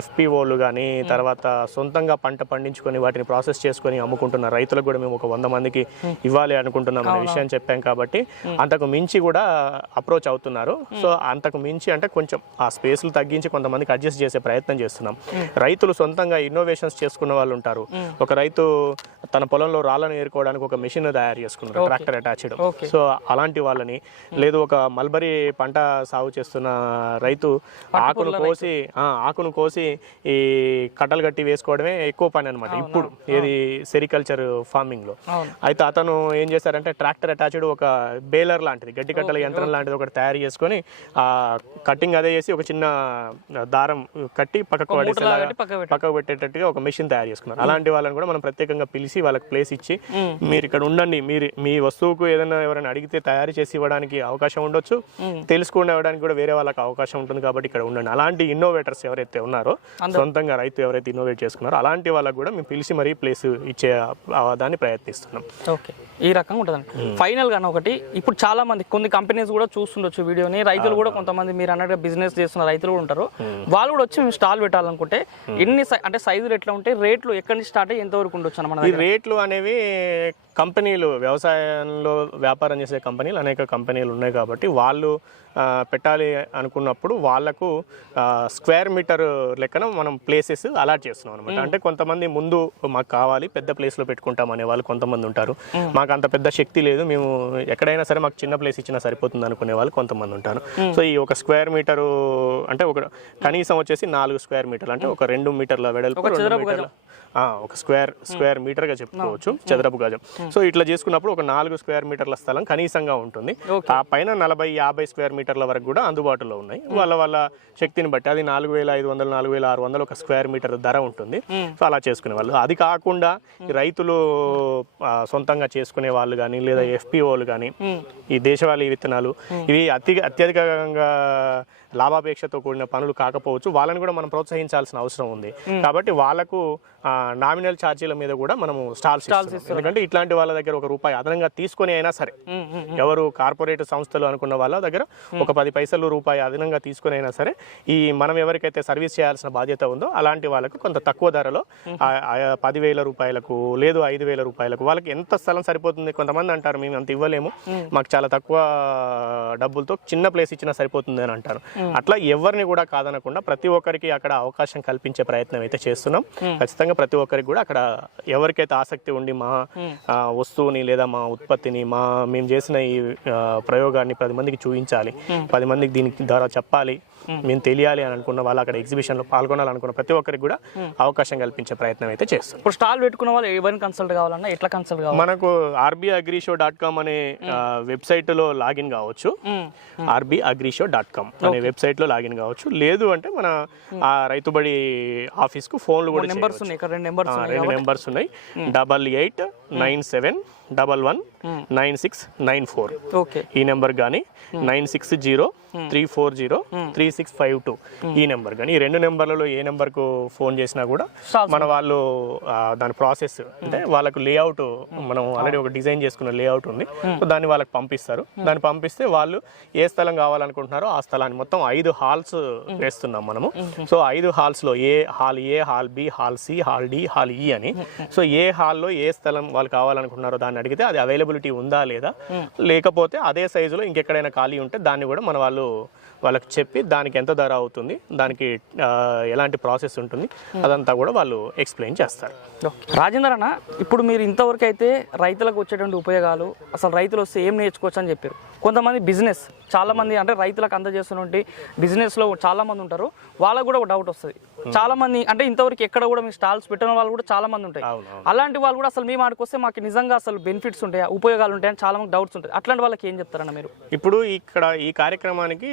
ఎఫ్పిఓలు కానీ, తర్వాత సొంతంగా పంట పండించుకొని వాటిని ప్రాసెస్ చేసుకొని అమ్ముకుంటున్న రైతులకు కూడా మేము ఒక 100 మందికి ఇవ్వాలి అనుకుంటున్నాం అనే విషయం చెప్పాం కాబట్టి, అంతకు మించి కూడా అప్రోచ్ అవుతున్నారు. సో అంతకు మించి అంటే కొంచెం ఆ స్పేస్లు తగ్గించి కొంతమందికి అడ్జస్ట్ చేసే ప్రయత్నం చేస్తున్నాం. రైతులు సొంతంగా ఇన్నోవేషన్స్ చేసుకున్న వాళ్ళు ఉంటారు. ఒక రైతు తన పొలంలో రాళ్ళను ఏరుకోవడానికి ఒక మెషిన్ తయారు చేసుకున్నారు, ట్రాక్టర్ అటాచ్డ్. సో అలాంటి వాళ్ళని, లేదు ఒక మల్బరీ పంట సాగు చేస్తున్న రైతు ఆకును కోసి ఈ కట్టలు కట్టి వేసుకోవడమే ఎక్కువ పని అనమాట ఇప్పుడు ఏది సెరికల్చర్ ఫార్మింగ్ లో. అయితే అతను ఏం చేశారంటే ట్రాక్టర్ అటాచ్డ్ ఒక బేలర్ లాంటిది గడ్డి కట్టల యంత్రం లాంటిది ఒకటి తయారు చేసుకొని ఆ కట్టింగ్ అదే చేసి ఒక చిన్న దారం కట్టి పక్కకు పెట్టేటట్టుగా ఒక మెషిన్ తయారు చేసుకున్నారు. అలాంటి వాళ్ళని కూడా మనం ప్రత్యేకంగా పిలిచి వాళ్ళకి ప్లేస్ ఇచ్చి మీరు ఇక్కడ ఉండండి, మీరు మీ వస్తువుకు ఏదైనా ఎవరైనా అడిగితే తయారు చేసి ఇవ్వడానికి అవకాశం ఉండొచ్చు, తెలుసుకుని ఇవ్వడానికి కూడా వేరే వాళ్ళకి అవకాశం ఉంటుంది కాబట్టి ఇక్కడ ఉండండి. అలాంటి ఇన్నోవేటర్స్ ఎవరైతే ఉన్నారో, సొంతంగా రైతు ఎవరైతే ఇన్నోవేట్ చేసుకున్నారో అలాంటి వాళ్ళకి కూడా మేము పిలిచి మరీ ప్లేస్ ఇచ్చే దాన్ని ప్రయత్నిస్తున్నాం. ఓకే, ఈ రకంగా ఉంటుందండి. ఫైనల్ గా ఒకటి, ఇప్పుడు చాలా మంది కొన్ని కంపెనీస్ కూడా చూస్తుండొచ్చు వీడియోని, రైతులు కూడా కొంతమంది మీరు అన్నట్టుగా బిజినెస్ చేస్తున్న రైతులు కూడా ఉంటారు, వాళ్ళు కూడా వచ్చి మేము స్టాల్ పెట్టాలనుకుంటే ఎన్ని అంటే సైజులు ఎట్లా ఉంటాయి, రేట్లు ఎక్కడి నుంచి స్టార్ట్ అయ్యి ఎంత వరకు ఉండొచ్చు అన్నమాట? ఈ రేట్లు అనేవి కంపెనీలు, వ్యవసాయంలో వ్యాపారం చేసే కంపెనీలు అనేక కంపెనీలు ఉన్నాయి కాబట్టి వాళ్ళు పెట్టాలి అనుకున్నప్పుడు వాళ్ళకు స్క్వేర్ మీటర్ లెక్కన మనం ప్లేసెస్ అలాట్ చేస్తున్నాం అనమాట. అంటే కొంతమంది ముందు మాకు కావాలి పెద్ద ప్లేస్లో పెట్టుకుంటాం అనే వాళ్ళు కొంతమంది ఉంటారు, మాకు అంత పెద్ద శక్తి లేదు, మేము ఎక్కడైనా సరే మాకు చిన్న ప్లేస్ ఇచ్చినా సరిపోతుంది అనుకునే వాళ్ళు కొంతమంది ఉంటారు. సో ఈ ఒక స్క్వేర్ మీటరు అంటే ఒక కనీసం వచ్చేసి 4 స్క్వేర్ మీటర్లు, అంటే ఒక 2 మీటర్ల వెడల్పు, 2 మీటర్ల ఒక స్క్వేర్ మీటర్గా చెప్పుకోవచ్చు, చదరపు గజం. సో ఇట్లా చేసుకున్నప్పుడు ఒక 4 స్క్వేర్ మీటర్ల స్థలం కనీసంగా ఉంటుంది. ఆ పైన 40-50 స్క్వేర్ మీటర్ల వరకు కూడా అందుబాటులో ఉన్నాయి. వాళ్ళ శక్తిని బట్టి అది 4,500 4,600 ఒక స్క్వేర్ మీటర్ ధర ఉంటుంది. సో అలా చేసుకునే వాళ్ళు. అది కాకుండా రైతులు సొంతంగా చేసుకునే వాళ్ళు కానీ లేదా FPOలు కానీ ఈ దేశవాళీ విత్తనాలు ఇవి అత్యధికంగా లాభాపేక్షతో కూడిన పనులు కాకపోవచ్చు, వాళ్ళని కూడా మనం ప్రోత్సహించాల్సిన అవసరం ఉంది. కాబట్టి వాళ్ళకు నామినల్ ఛార్జీల మీద కూడా మనము స్టాల్స్ ఇస్తాం. ఎందుకంటే ఇట్లాంటి వాళ్ళ దగ్గర ₹1 అదనంగా తీసుకొని అయినా సరే, ఎవరు కార్పొరేట్ సంస్థలు అనుకున్న వాళ్ళ దగ్గర ఒక 10 పైసలు ₹1 అదనంగా తీసుకొని అయినా సరే ఈ మనం ఎవరికైతే సర్వీస్ చేయాల్సిన బాధ్యత ఉందో అలాంటి వాళ్ళకు కొంత తక్కువ ధరలో 10,000 రూపాయలకు లేదు 5,000 రూపాయలకు వాళ్ళకి ఎంత స్థలం సరిపోతుంది. కొంతమంది అంటారు మేము అంత ఇవ్వలేము, మాకు చాలా తక్కువ డబ్బులతో చిన్న ప్లేస్ ఇచ్చినా సరిపోతుంది అని అంటారు. అట్లా ఎవరిని కూడా కాదనకుండా ప్రతి ఒక్కరికి అక్కడ అవకాశం కల్పించే ప్రయత్నం అయితే చేస్తున్నాం. ఖచ్చితంగా ప్రతి ఒక్కరికి కూడా అక్కడ ఎవరికైతే ఆసక్తి ఉండి మా వస్తువుని లేదా మా ఉత్పత్తిని మేము చేసిన ఈ ప్రయోగాన్ని 10 మందికి చూపించాలి, 10 మందికి దీని ద్వారా చెప్పాలి, మేము తెలియాలి అని అనుకున్న వాళ్ళు అక్కడ ఎగ్జిబిషన్లో పాల్గొనాలనుకున్న ప్రతి ఒక్కరికి కూడా అవకాశం కల్పించే ప్రయత్నం అయితే చేస్తాం. ఇప్పుడు స్టాల్ పెట్టుకున్న వాళ్ళు ఎవరిని కన్సల్ట్ కావాలన్నా ఎట్లా కన్సల్ట్ కావాలి? మనకు rbagrishow.com అనే వెబ్సైట్లో లాగిన్ కావచ్చు, rbagrishow.com అనే వెబ్సైట్లో లాగిన్ కావచ్చు. లేదు అంటే మన రైతుబడి ఆఫీస్కు ఫోన్లు కూడా నెంబర్స్ ఉన్నాయి, 2 నెంబర్స్ ఉన్నాయి, 8897119694 ఈ నెంబర్ కానీ 9603403652 ఈ నెంబర్ కానీ, ఈ 2 నెంబర్లలో ఏ నెంబర్కు ఫోన్ చేసినా కూడా మన వాళ్ళు దాని ప్రాసెస్ అంటే వాళ్ళకు లేఅవుట్ మనం ఆల్రెడీ ఒక డిజైన్ చేసుకున్న లేఅవుట్ ఉంది, సో దాన్ని వాళ్ళకి పంపిస్తారు. దాన్ని పంపిస్తే వాళ్ళు ఏ స్థలం కావాలనుకుంటున్నారో ఆ స్థలాన్ని మొత్తం 5 హాల్స్ వేస్తున్నాం మనము. సో 5 హాల్స్లో hall A, hall B, hall C, hall D, hall E అని, సో ఏ హాల్లో ఏ స్థలం వాళ్ళు కావాలనుకుంటున్నారో దాన్ని అడిగితే అది అవైలబిలిటీ ఉందా లేదా, లేకపోతే అదే సైజులో ఇంకెక్కడైనా ఖాళీ ఉంటే దాన్ని కూడా మన వాళ్ళకి చెప్పి దానికి ఎంత ధర అవుతుంది, దానికి ఎలాంటి ప్రాసెస్ ఉంటుంది అదంతా కూడా వాళ్ళు ఎక్స్ప్లెయిన్ చేస్తారు. రాజేందర్ అన్న, ఇప్పుడు మీరు ఇంతవరకు అయితే రైతులకు వచ్చేటువంటి ఉపయోగాలు, అసలు రైతులు వస్తే ఏం నేర్చుకోవచ్చు అని చెప్పారు. కొంతమంది బిజినెస్, చాలామంది అంటే రైతులకు అందజేస్తున్నటువంటి బిజినెస్లో చాలామంది ఉంటారు, వాళ్ళకు కూడా ఒక డౌట్ వస్తుంది. చాలామంది అంటే ఇంతవరకు ఎక్కడ కూడా మీ స్టాల్స్ పెట్టిన వాళ్ళు కూడా చాలామంది ఉంటాయి. అలాంటి వాళ్ళు కూడా అసలు మేము ఆడికి వస్తే మాకు నిజంగా అసలు బెనిఫిట్స్ ఉంటాయా, ఉపయోగాలు ఉంటాయని చాలా మంది డౌట్స్ ఉంటాయి. అట్లాంటి వాళ్ళకి ఏం చెప్తారన్న మీరు? ఇప్పుడు ఇక్కడ ఈ కార్యక్రమానికి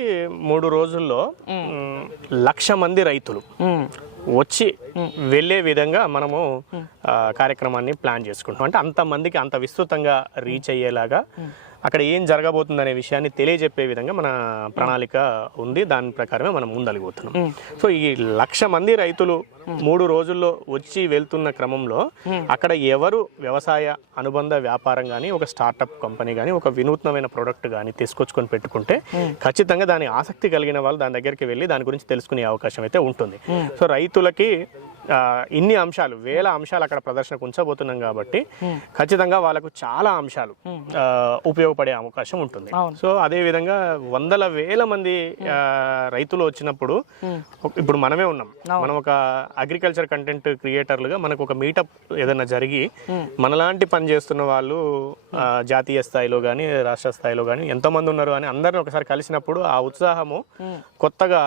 3 రోజుల్లో 1,00,000 మంది రైతులు వచ్చి వెళ్ళే విధంగా మనము కార్యక్రమాన్ని ప్లాన్ చేసుకుంటాం. అంటే అంతమందికి అంత విస్తృతంగా రీచ్ అయ్యేలాగా అక్కడ ఏం జరగబోతుందనే విషయాన్ని తెలియజెప్పే విధంగా మన ప్రణాళిక ఉంది. దాని ప్రకారమే మనం ముందలిపోతున్నాం. సో ఈ 1,00,000 మంది రైతులు 3 రోజుల్లో వచ్చి వెళ్తున్న క్రమంలో అక్కడ ఎవరు వ్యవసాయ అనుబంధ వ్యాపారం కానీ, ఒక స్టార్టప్ కంపెనీ కానీ, ఒక వినూత్నమైన ప్రోడక్ట్ కానీ తీసుకొచ్చుకొని పెట్టుకుంటే ఖచ్చితంగా దాని ఆసక్తి కలిగిన వాళ్ళు దాని దగ్గరికి వెళ్ళి దాని గురించి తెలుసుకునే అవకాశం అయితే ఉంటుంది. సో రైతులకి ఇన్ని అంశాలు, వేల అంశాలు అక్కడ ప్రదర్శనకు ఉంచబోతున్నాం కాబట్టి ఖచ్చితంగా వాళ్ళకు చాలా అంశాలు ఉపయోగపడే అవకాశం ఉంటుంది. సో అదే విధంగా వందల వేల మంది రైతులు వచ్చినప్పుడు, ఇప్పుడు మనమే ఉన్నాం, మనం ఒక అగ్రికల్చర్ కంటెంట్ క్రియేటర్లుగా మనకు ఒక మీటప్ ఏదైనా జరిగి మనలాంటి పని చేస్తున్న వాళ్ళు జాతీయ స్థాయిలో కానీ రాష్ట్ర స్థాయిలో కానీ ఎంతమంది ఉన్నారు అని అందరిని ఒకసారి కలిసినప్పుడు ఆ ఉత్సాహము కొత్తగా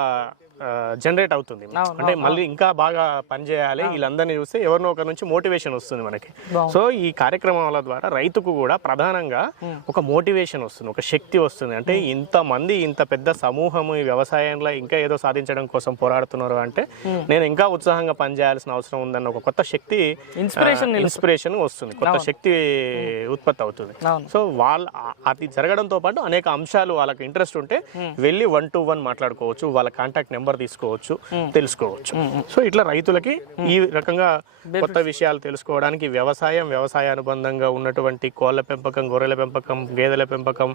జనరేట్ అవుతుంది. అంటే మళ్ళీ ఇంకా బాగా పనిచేయాలి, వీళ్ళందరినీ చూస్తే ఎవరినో ఒకరి నుంచి మోటివేషన్ వస్తుంది మనకి. సో ఈ కార్యక్రమాల ద్వారా రైతుకు కూడా ప్రధానంగా ఒక మోటివేషన్ వస్తుంది, ఒక శక్తి వస్తుంది. అంటే ఇంతమంది, ఇంత పెద్ద సమూహము ఈ వ్యవసాయంలో ఇంకా ఏదో సాధించడం కోసం పోరాడుతున్నారు అంటే నేను ఇంకా ఉత్సాహంగా పనిచేయాల్సిన అవసరం ఉందన్న ఒక కొత్త శక్తి, ఇన్స్పిరేషన్ వస్తుంది, కొత్త శక్తి ఉత్పత్తి అవుతుంది. సో అది జరగడంతో పాటు అనేక అంశాలు వాళ్ళకి ఇంట్రెస్ట్ ఉంటే వెళ్ళి 1-to-1 మాట్లాడుకోవచ్చు, వాళ్ళ కాంటాక్ట్ నెంబర్ తీసుకోవచ్చు, తెలుసుకోవచ్చు. సో ఇట్లా రైతులకి ఈ రకంగా కొత్త విషయాలు తెలుసుకోవడానికి వ్యవసాయ అనుబంధంగా ఉన్నటువంటి కోళ్ల పెంపకం, గొర్రెల పెంపకం, గేదెల పెంపకం,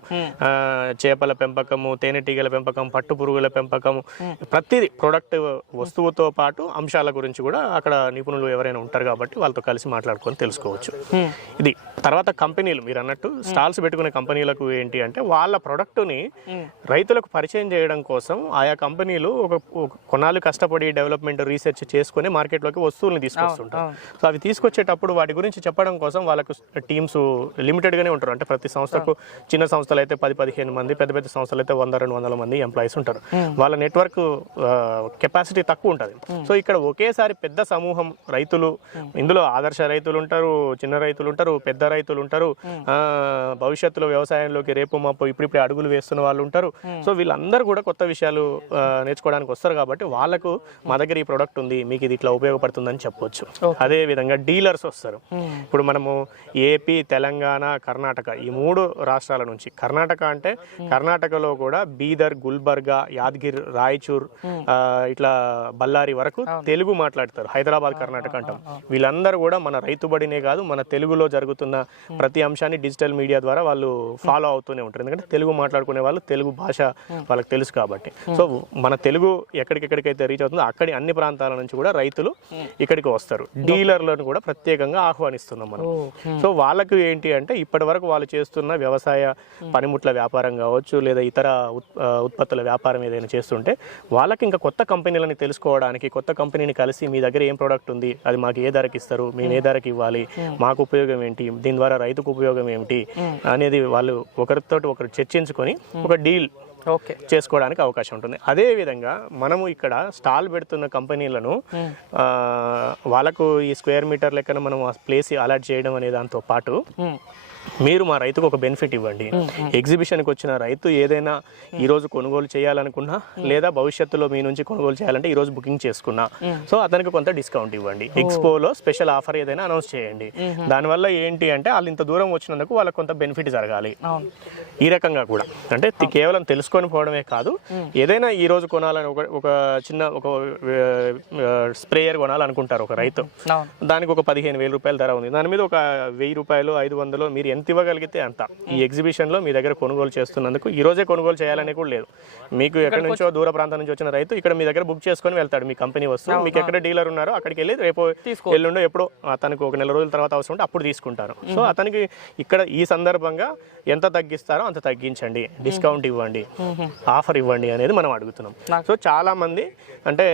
చేపల పెంపకము, తేనెటీగల పెంపకం, పట్టు పురుగుల పెంపకం, ప్రతిదీ ప్రొడక్ట్ వస్తువుతో పాటు అంశాల గురించి కూడా అక్కడ నిపుణులు ఎవరైనా ఉంటారు కాబట్టి వాళ్ళతో కలిసి మాట్లాడుకొని తెలుసుకోవచ్చు. ఇది తర్వాత కంపెనీలు, మీరు అన్నట్టు స్టాల్స్ పెట్టుకునే కంపెనీలకు ఏంటి అంటే వాళ్ళ ప్రొడక్ట్ని రైతులకు పరిచయం చేయడం కోసం ఆయా కంపెనీలు ఒక కొన్నాళ్ళు కష్టపడి డెవలప్మెంట్ రీసెర్చ్ చేసుకుని మార్కెట్లోకి వస్తువుల్ని తీసుకొస్తుంటారు. సో అవి తీసుకొచ్చేటప్పుడు వాటి గురించి చెప్పడం కోసం వాళ్ళకు టీమ్స్ లిమిటెడ్గానే ఉంటారు. అంటే ప్రతి సంస్థకు చిన్న సంస్థలు అయితే 10-15 మంది, పెద్ద పెద్ద సంస్థలు అయితే 100-200 మంది ఎంప్లాయీస్ ఉంటారు. వాళ్ళ నెట్వర్క్ కెపాసిటీ తక్కువ ఉంటుంది. సో ఇక్కడ ఒకేసారి పెద్ద సమూహం రైతులు, ఇందులో ఆదర్శ రైతులు ఉంటారు, చిన్న రైతులు ఉంటారు, పెద్ద రైతులు ఉంటారు, భవిష్యత్తులో వ్యవసాయంలోకి రేపు మాపు ఇప్పుడిప్పుడే అడుగులు వేస్తున్న వాళ్ళు ఉంటారు. సో వీళ్ళందరూ కూడా కొత్త విషయాలు నేర్చుకోవడానికి వస్తారు కాబట్టి వాళ్ళకు మా దగ్గర ఈ ప్రోడక్ట్ ఉంది, మీకు ఇది ఇట్లా ఉపయోగపడుతుందని చెప్పొచ్చు. అదే విధంగా డీలర్స్ వస్తారు. ఇప్పుడు మనము ఏపీ, తెలంగాణ, కర్ణాటక ఈ 3 రాష్ట్రాల నుంచి, కర్ణాటక అంటే కర్ణాటకలో కూడా బీదర్, గుల్బర్గా, యాదగిరి, రాయచూర్, ఇట్లా బళ్ళారి వరకు తెలుగు మాట్లాడతారు. హైదరాబాద్ కర్ణాటక అంటాం. వీళ్ళందరూ కూడా మన రైతుబడినే కాదు, మన తెలుగులో జరుగుతున్న ప్రతి అంశాన్ని డిజిటల్ మీడియా ద్వారా వాళ్ళు ఫాలో అవుతూనే ఉంటారు. ఎందుకంటే తెలుగు మాట్లాడుకునే వాళ్ళు, తెలుగు భాష వాళ్ళకి తెలుసు కాబట్టి. సో మన తెలుగు ఎక్కడికెక్కడికైతే రీచ్ అవుతుందో అక్కడి అన్ని ప్రాంతాల నుంచి కూడా రైతులు ఇక్కడికి వస్తారు. డీలర్లను కూడా ప్రత్యేకంగా ఆహ్వానిస్తున్నాం మనం. సో వాళ్ళకు ఏంటి అంటే ఇప్పటి వరకు వాళ్ళు చేస్తున్న వ్యవసాయ పనిముట్ల వ్యాపారం కావచ్చు, లేదా ఇతర ఉత్పత్తుల వ్యాపారం ఏదైనా చేస్తుంటే వాళ్ళకి ఇంకా కొత్త కంపెనీలని తెలుసుకోవడానికి, కొత్త కంపెనీని కలిసి మీ దగ్గర ఏం ప్రోడక్ట్ ఉంది, అది మాకు ఏ ధరకి ఇస్తారు, మేము ఏ ధరకి ఇవ్వాలి, మాకు ఉపయోగం ఏంటి, దీని ద్వారా రైతుకు ఉపయోగం ఏమిటి అనేది వాళ్ళు ఒకరితో ఒకరు చర్చించుకొని ఒక డీల్ చేసుకోవడానికి అవకాశం ఉంటుంది. అదే విధంగా మనము ఇక్కడ స్టాల్ పెడుతున్న కంపెనీలను వాళ్ళకు ఈ స్క్వేర్ మీటర్ లెక్కన మనం ఆ ప్లేస్ అలాట్ చేయడం అనే దాంతో పాటు మీరు మా రైతుకు ఒక బెనిఫిట్ ఇవ్వండి. ఎగ్జిబిషన్కి వచ్చిన రైతు ఏదైనా ఈరోజు కొనుగోలు చేయాలనుకున్నా, లేదా భవిష్యత్తులో మీ నుంచి కొనుగోలు చేయాలంటే ఈరోజు బుకింగ్ చేసుకున్నా, సో అతనికి కొంత డిస్కౌంట్ ఇవ్వండి. ఎక్స్పోలో స్పెషల్ ఆఫర్ ఏదైనా అనౌన్స్ చేయండి. దానివల్ల ఏంటి అంటే వాళ్ళు ఇంత దూరం వచ్చినందుకు వాళ్ళకి కొంత బెనిఫిట్ జరగాలి. ఈ రకంగా కూడా అంటే కేవలం తెలుసుకొని పోవడమే కాదు, ఏదైనా ఈ రోజు కొనాలని ఒక చిన్న ఒక స్ప్రేయర్ కొనాలనుకుంటారు ఒక రైతు, దానికి ఒక 15,000 రూపాయల ధర ఉంది, దాని మీద ఒక 1,000 రూపాయలు 500 మీరు ఎంత ఇవ్వగలిగితే అంత ఈ ఎగ్జిబిషన్లో మీ దగ్గర కొనుగోలు చేస్తున్నందుకు ఈ రోజే కొనుగోలు చేయాలని కూడా లేదు. మీకు ఎక్కడి నుంచో దూర ప్రాంతం నుంచి వచ్చిన రైతు ఇక్కడ మీ దగ్గర బుక్ చేసుకొని వెళ్తాడు. మీ కంపెనీ వస్తుంది, మీకు ఎక్కడ డీలర్ ఉన్నారో అక్కడికి వెళ్ళి రేపు ఎల్లుండో ఎప్పుడో అతనికి ఒక నెల రోజుల తర్వాత అవసరం ఉంటే అప్పుడు తీసుకుంటారు. సో అతనికి ఇక్కడ ఈ సందర్భంగా ఎంత తగ్గిస్తారో అంత తగ్గించండి, డిస్కౌంట్ ఇవ్వండి, ఆఫర్ ఇవ్వండి అనేది మనం అడుగుతున్నాం. సో చాలా మంది అంటే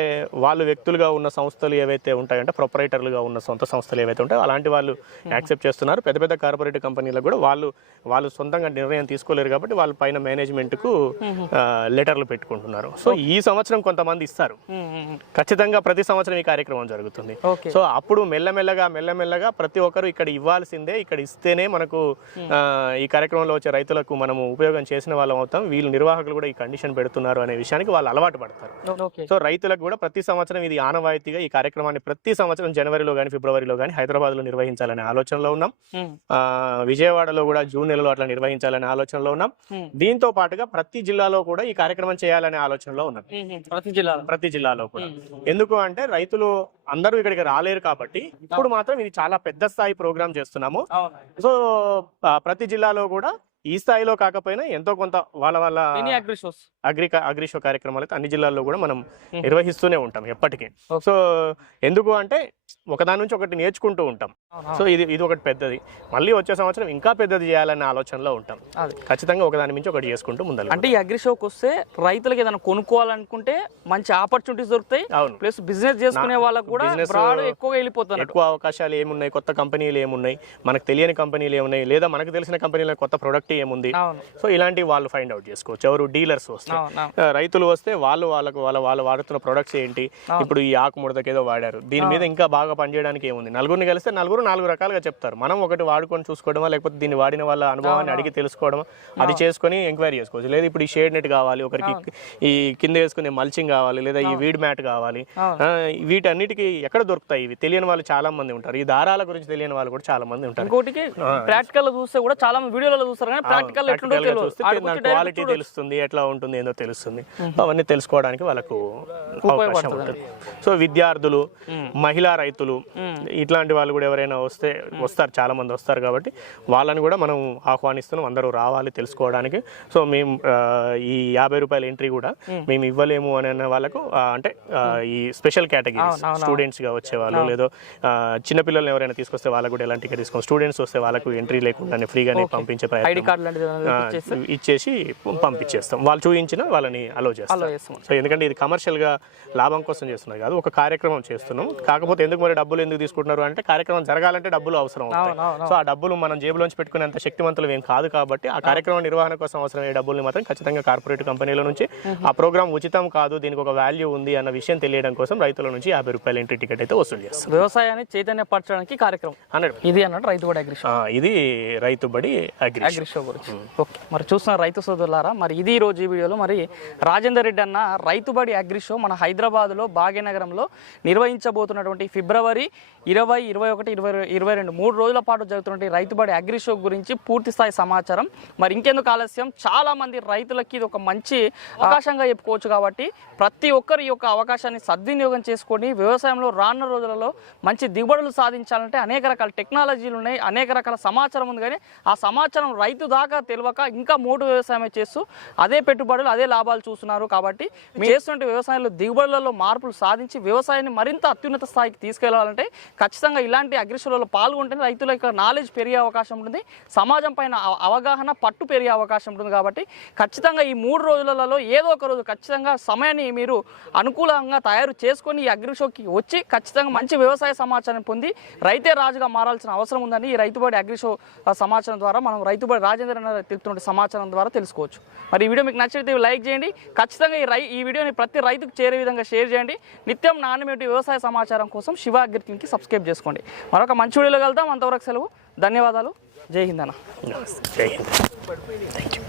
వాళ్ళు వ్యక్తులుగా ఉన్న సంస్థలు ఏవైతే ఉంటాయంటే ప్రొపరైటర్లుగా ఉన్న సొంత సంస్థలు ఏవైతే ఉంటాయో అలాంటి వాళ్ళు యాక్సెప్ట్ చేస్తున్నారు. పెద్ద పెద్ద కార్పొరేట్ కంపెనీలకు కూడా వాళ్ళు సొంతంగా నిర్ణయం తీసుకోలేరు కాబట్టి వాళ్ళ పైన మేనేజ్మెంట్కు లెటర్లు పెట్టుకుంటున్నారు. సో ఈ సంవత్సరం కొంతమంది ఇస్తారు, ఖచ్చితంగా ప్రతి సంవత్సరం ఈ కార్యక్రమం జరుగుతుంది. సో అప్పుడు మెల్లమెల్లగా ప్రతి ఒక్కరు ఇక్కడ ఇవ్వాల్సిందే, ఇక్కడ ఇస్తేనే మనకు ఈ కార్యక్రమంలో వచ్చే రైతులకు మనము ఉపయోగం చేసిన వాళ్ళం అవుతాం. వీళ్ళు నిర్వాహకులు కూడా ఈ కండిషన్ పెడుతున్నారు అనే విషయానికి వాళ్ళు అలవాటు పడతారు. సో రైతులకు కూడా ప్రతి సంవత్సరం ఇది ఆనవాయితీగా ఈ కార్యక్రమాన్ని ప్రతి సంవత్సరం జనవరిలో కానీ ఫిబ్రవరిలో కానీ హైదరాబాద్లో నిర్వహించాలనే ఆలోచనలో ఉన్నాం. విజయవాడలో కూడా జూన్ నెలలో అట్లా నిర్వహించాలనే ఆలోచనలో ఉన్నాం. దీంతో పాటుగా ప్రతి జిల్లాలో కూడా ఈ కార్యక్రమం చేయాలనే ఆలోచనలో ఉన్నాం. ప్రతి జిల్లాలో కూడా ఎందుకు అంటే రైతులు అందరూ ఇక్కడికి రాలేరు కాబట్టి ఇప్పుడు మాత్రం ఇది చాలా పెద్ద స్థాయి ప్రోగ్రామ్ చేస్తున్నాము. సో ప్రతి జిల్లాలో కూడా ఈ స్థాయిలో కాకపోయినా ఎంతో కొంత వాళ్ళ మినీ అగ్రి షోస్ అగ్రిషో కార్యక్రమాలు అయితే అన్ని జిల్లాల్లో కూడా మనం నిర్వహిస్తూనే ఉంటాం ఎప్పటికీ. సో ఎందుకు అంటే ఒకదాని నుంచి ఒకటి నేర్చుకుంటూ ఉంటాం. సో ఇది ఒకటి పెద్దది. మళ్ళీ వచ్చే సంవత్సరం ఇంకా పెద్దది చేయాలనే ఆలోచనలో ఉంటాం. ఖచ్చితంగా ఒకదాని నుంచి ఒకటి చేసుకుంటూ ముందర. అంటే ఈ అగ్రి షోకి వస్తే రైతులకు ఏదైనా కొనుక్కోవాలనుకుంటే మంచి ఆపర్చునిటీస్ దొరుకుతాయి. ప్లస్ బిజినెస్ చేసుకునే వాళ్ళకి కూడా ఎక్కువగా వెళ్ళిపోతారు. ఎక్కువ అవకాశాలు ఏమున్నాయి, కొత్త కంపెనీలు ఏమున్నాయి, మనకు తెలియని కంపెనీలు ఏమున్నాయి, లేదా మనకు తెలిసిన కంపెనీల కొత్త ప్రొడక్ట్ ఏముంది. సో ఇలాంటి వాళ్ళు ఫైండ్ అవుట్ చేసుకోవచ్చు. ఎవరు డీలర్స్ వస్తే, రైతులు వస్తే వాళ్ళు వాడుతున్న ప్రొడక్ట్స్ ఏంటి, ఇప్పుడు ఈ ఆకు ముడతకి ఏదో వాడారు, దీని మీద ఇంకా బాగా పనిచేయడానికి ఏముంది, నలుగురిని కలిస్తే నలుగురు 4 రకాలుగా చెప్తారు. మనం ఒకటి వాడుకొని చూసుకోవడమా, లేకపోతే దీన్ని వాడిన వాళ్ళ అనుభవాన్ని అడిగి తెలుసుకోవడమా, అది చేసుకొని ఎంక్వైరీ చేసుకోవచ్చు. లేదా ఇప్పుడు ఈ షేడ్ నెట్ కావాలి, ఒకరికి ఈ కింద వేసుకునే మల్చింగ్ కావాలి, లేదా ఈ వీడ్ మ్యాట్ కావాలి, వీటన్నిటికీ ఎక్కడ దొరుకుతాయి ఇవి తెలియని వాళ్ళు చాలా మంది ఉంటారు. ఈ దారాల గురించి తెలియని వాళ్ళు కూడా చాలా మంది ఉంటారు. ఇంకోటికి ప్రాక్టికల్ చూస్తే కూడా చాలా మంది వీడియోలలో చూస్తారు, కానీ ప్రాక్టికల్ క్వాలిటీ తెలుస్తుంది, ఎట్లా ఉంటుంది ఏందో తెలుస్తుంది. అవన్నీ తెలుసుకోవడానికి వాళ్ళకు అవకాశం ఉంటుంది. సో విద్యార్థులు, మహిళా రైతులు ఇట్లాంటి వాళ్ళు కూడా ఎవరైనా వస్తారు, చాలా మంది వస్తారు. కాబట్టి వాళ్ళని కూడా మనం ఆహ్వానిస్తున్నాం, అందరూ రావాలి తెలుసుకోవడానికి. సో మేము ఈ 50 రూపాయల ఎంట్రీ కూడా మేము ఇవ్వలేము అనే వాళ్ళకు, అంటే ఈ స్పెషల్ కేటగిరీస్ స్టూడెంట్స్ గా వచ్చేవాళ్ళు, లేదా చిన్నపిల్లల్ని ఎవరైనా తీసుకొస్తే వాళ్ళకు కూడా ఎలాంటి టికెట్ తీసుకోండి. స్టూడెంట్స్ వస్తే వాళ్ళకు ఎంట్రీ లేకుండానే ఫ్రీగానే పంపించే ప్రయత్నం ఇచ్చేసి పంపించేస్తాం. వాళ్ళు చూపించిన వాళ్ళని అలో చేస్తాం. సో ఎందుకంటే ఇది కమర్షియల్ గా లాభం కోసం చేస్తున్నారు కాదు, ఒక కార్యక్రమం చేస్తున్నాం. కాకపోతే ఎందుకు మరి డబ్బులు ఎందుకు తీసుకుంటున్నారు అంటే, కార్యక్రమం జరగాలంటే డబ్బులు అవసరం అవుతాయి. సో ఆ డబ్బులు మనం జేబులోంచి పెట్టుకునేంత శక్తివంతులు ఏం కాదు. కాబట్టి ఆ కార్యక్రమం నిర్వహణ కోసం అవసరమయ్యే డబ్బుల్ని మాత్రం ఖచ్చితంగా కార్పొరేట్ కంపెనీల నుంచి, ఆ ప్రోగ్రామ్ ఉచితం కాదు, దీనికి ఒక వాల్యూ ఉంది అన్న విషయం తెలియడం కోసం రైతుల నుంచి 50 రూపాయల ఎంట్రీ టికెట్ అయితే వసూలు చేస్తాం. వ్యవసాయాన్ని చైతన్యపరచడానికి కార్యక్రమం ఇది అన్నట్టు రైతుబడి అగ్రి షో. ఇది రైతుబడి అగ్రి షో గురించి. ఓకే, మరి చూస్తున్న రైతు సోదరులారా, మరి ఇది ఈ రోజు ఈ వీడియోలో మరి రాజేందర్ రెడ్డి అన్న రైతుబడి అగ్రి షో మన హైదరాబాద్లో భాగ్యనగరంలో నిర్వహించబోతున్నటువంటి ఫిబ్రవరి 20, 21, 22 3 రోజుల పాటు జరుగుతున్నటువంటి రైతుబడి అగ్రి షో గురించి పూర్తి స్థాయి సమాచారం. మరి ఇంకెందుకు ఆలస్యం, చాలా మంది రైతులకి ఇది ఒక మంచి అవకాశంగా చెప్పుకోవచ్చు. కాబట్టి ప్రతి ఒక్కరు ఈ యొక్క అవకాశాన్ని సద్వినియోగం చేసుకొని వ్యవసాయంలో రానున్న రోజులలో మంచి దిగుబడులు సాధించాలంటే అనేక రకాల టెక్నాలజీలు ఉన్నాయి, అనేక రకాల సమాచారం ఉంది. కానీ ఆ సమాచారం రైతు దాకా తెలియక ఇంకా మోటు వ్యవసాయమే చేస్తూ అదే పెట్టుబడులు, అదే లాభాలు చూస్తున్నారు. కాబట్టి మీరు చేస్తున్న వ్యవసాయంలో దిగుబడులలో మార్పులు సాధించి వ్యవసాయాన్ని మరింత అత్యున్నత స్థాయికి తీసుకెళ్లాలంటే ఖచ్చితంగా ఇలాంటి అగ్రిషోలలో పాల్గొంటేనే రైతుల యొక్క నాలెడ్జ్ పెరిగే అవకాశం ఉంటుంది, సమాజం పైన అవగాహన పట్టు పెరిగే అవకాశం ఉంటుంది. కాబట్టి ఖచ్చితంగా ఈ 3 రోజులలో ఏదో ఒక రోజు ఖచ్చితంగా సమయాన్ని మీరు అనుకూలంగా తయారు చేసుకొని ఈ అగ్రిషోకి వచ్చి ఖచ్చితంగా మంచి వ్యవసాయ సమాచారం పొంది రైతే రాజుగా మారాల్సిన అవసరం ఉందని ఈ రైతుబడి అగ్రిషో సమాచారం ద్వారా మనం రైతుబడి రాజేంద్ర తెలుపుతున్న సమాచారం ద్వారా తెలుసుకోవచ్చు. మరి ఈ వీడియో మీకు నచ్చితే లైక్ చేయండి. ఖచ్చితంగా ఈ వీడియోని ప్రతి రైతుకు చేరే విధంగా షేర్ చేయండి. నిత్యం నాణ్యమైన వ్యవసాయ సమాచారం కోసం శివ అగ్రిటీకి సబ్స్క్రైబ్ చేసుకోండి. మరొక మంచి వీడియోలో వెళ్తాం. అంతవరకు సెలవు. ధన్యవాదాలు. జై హింద్ అన్న. జై హింద్.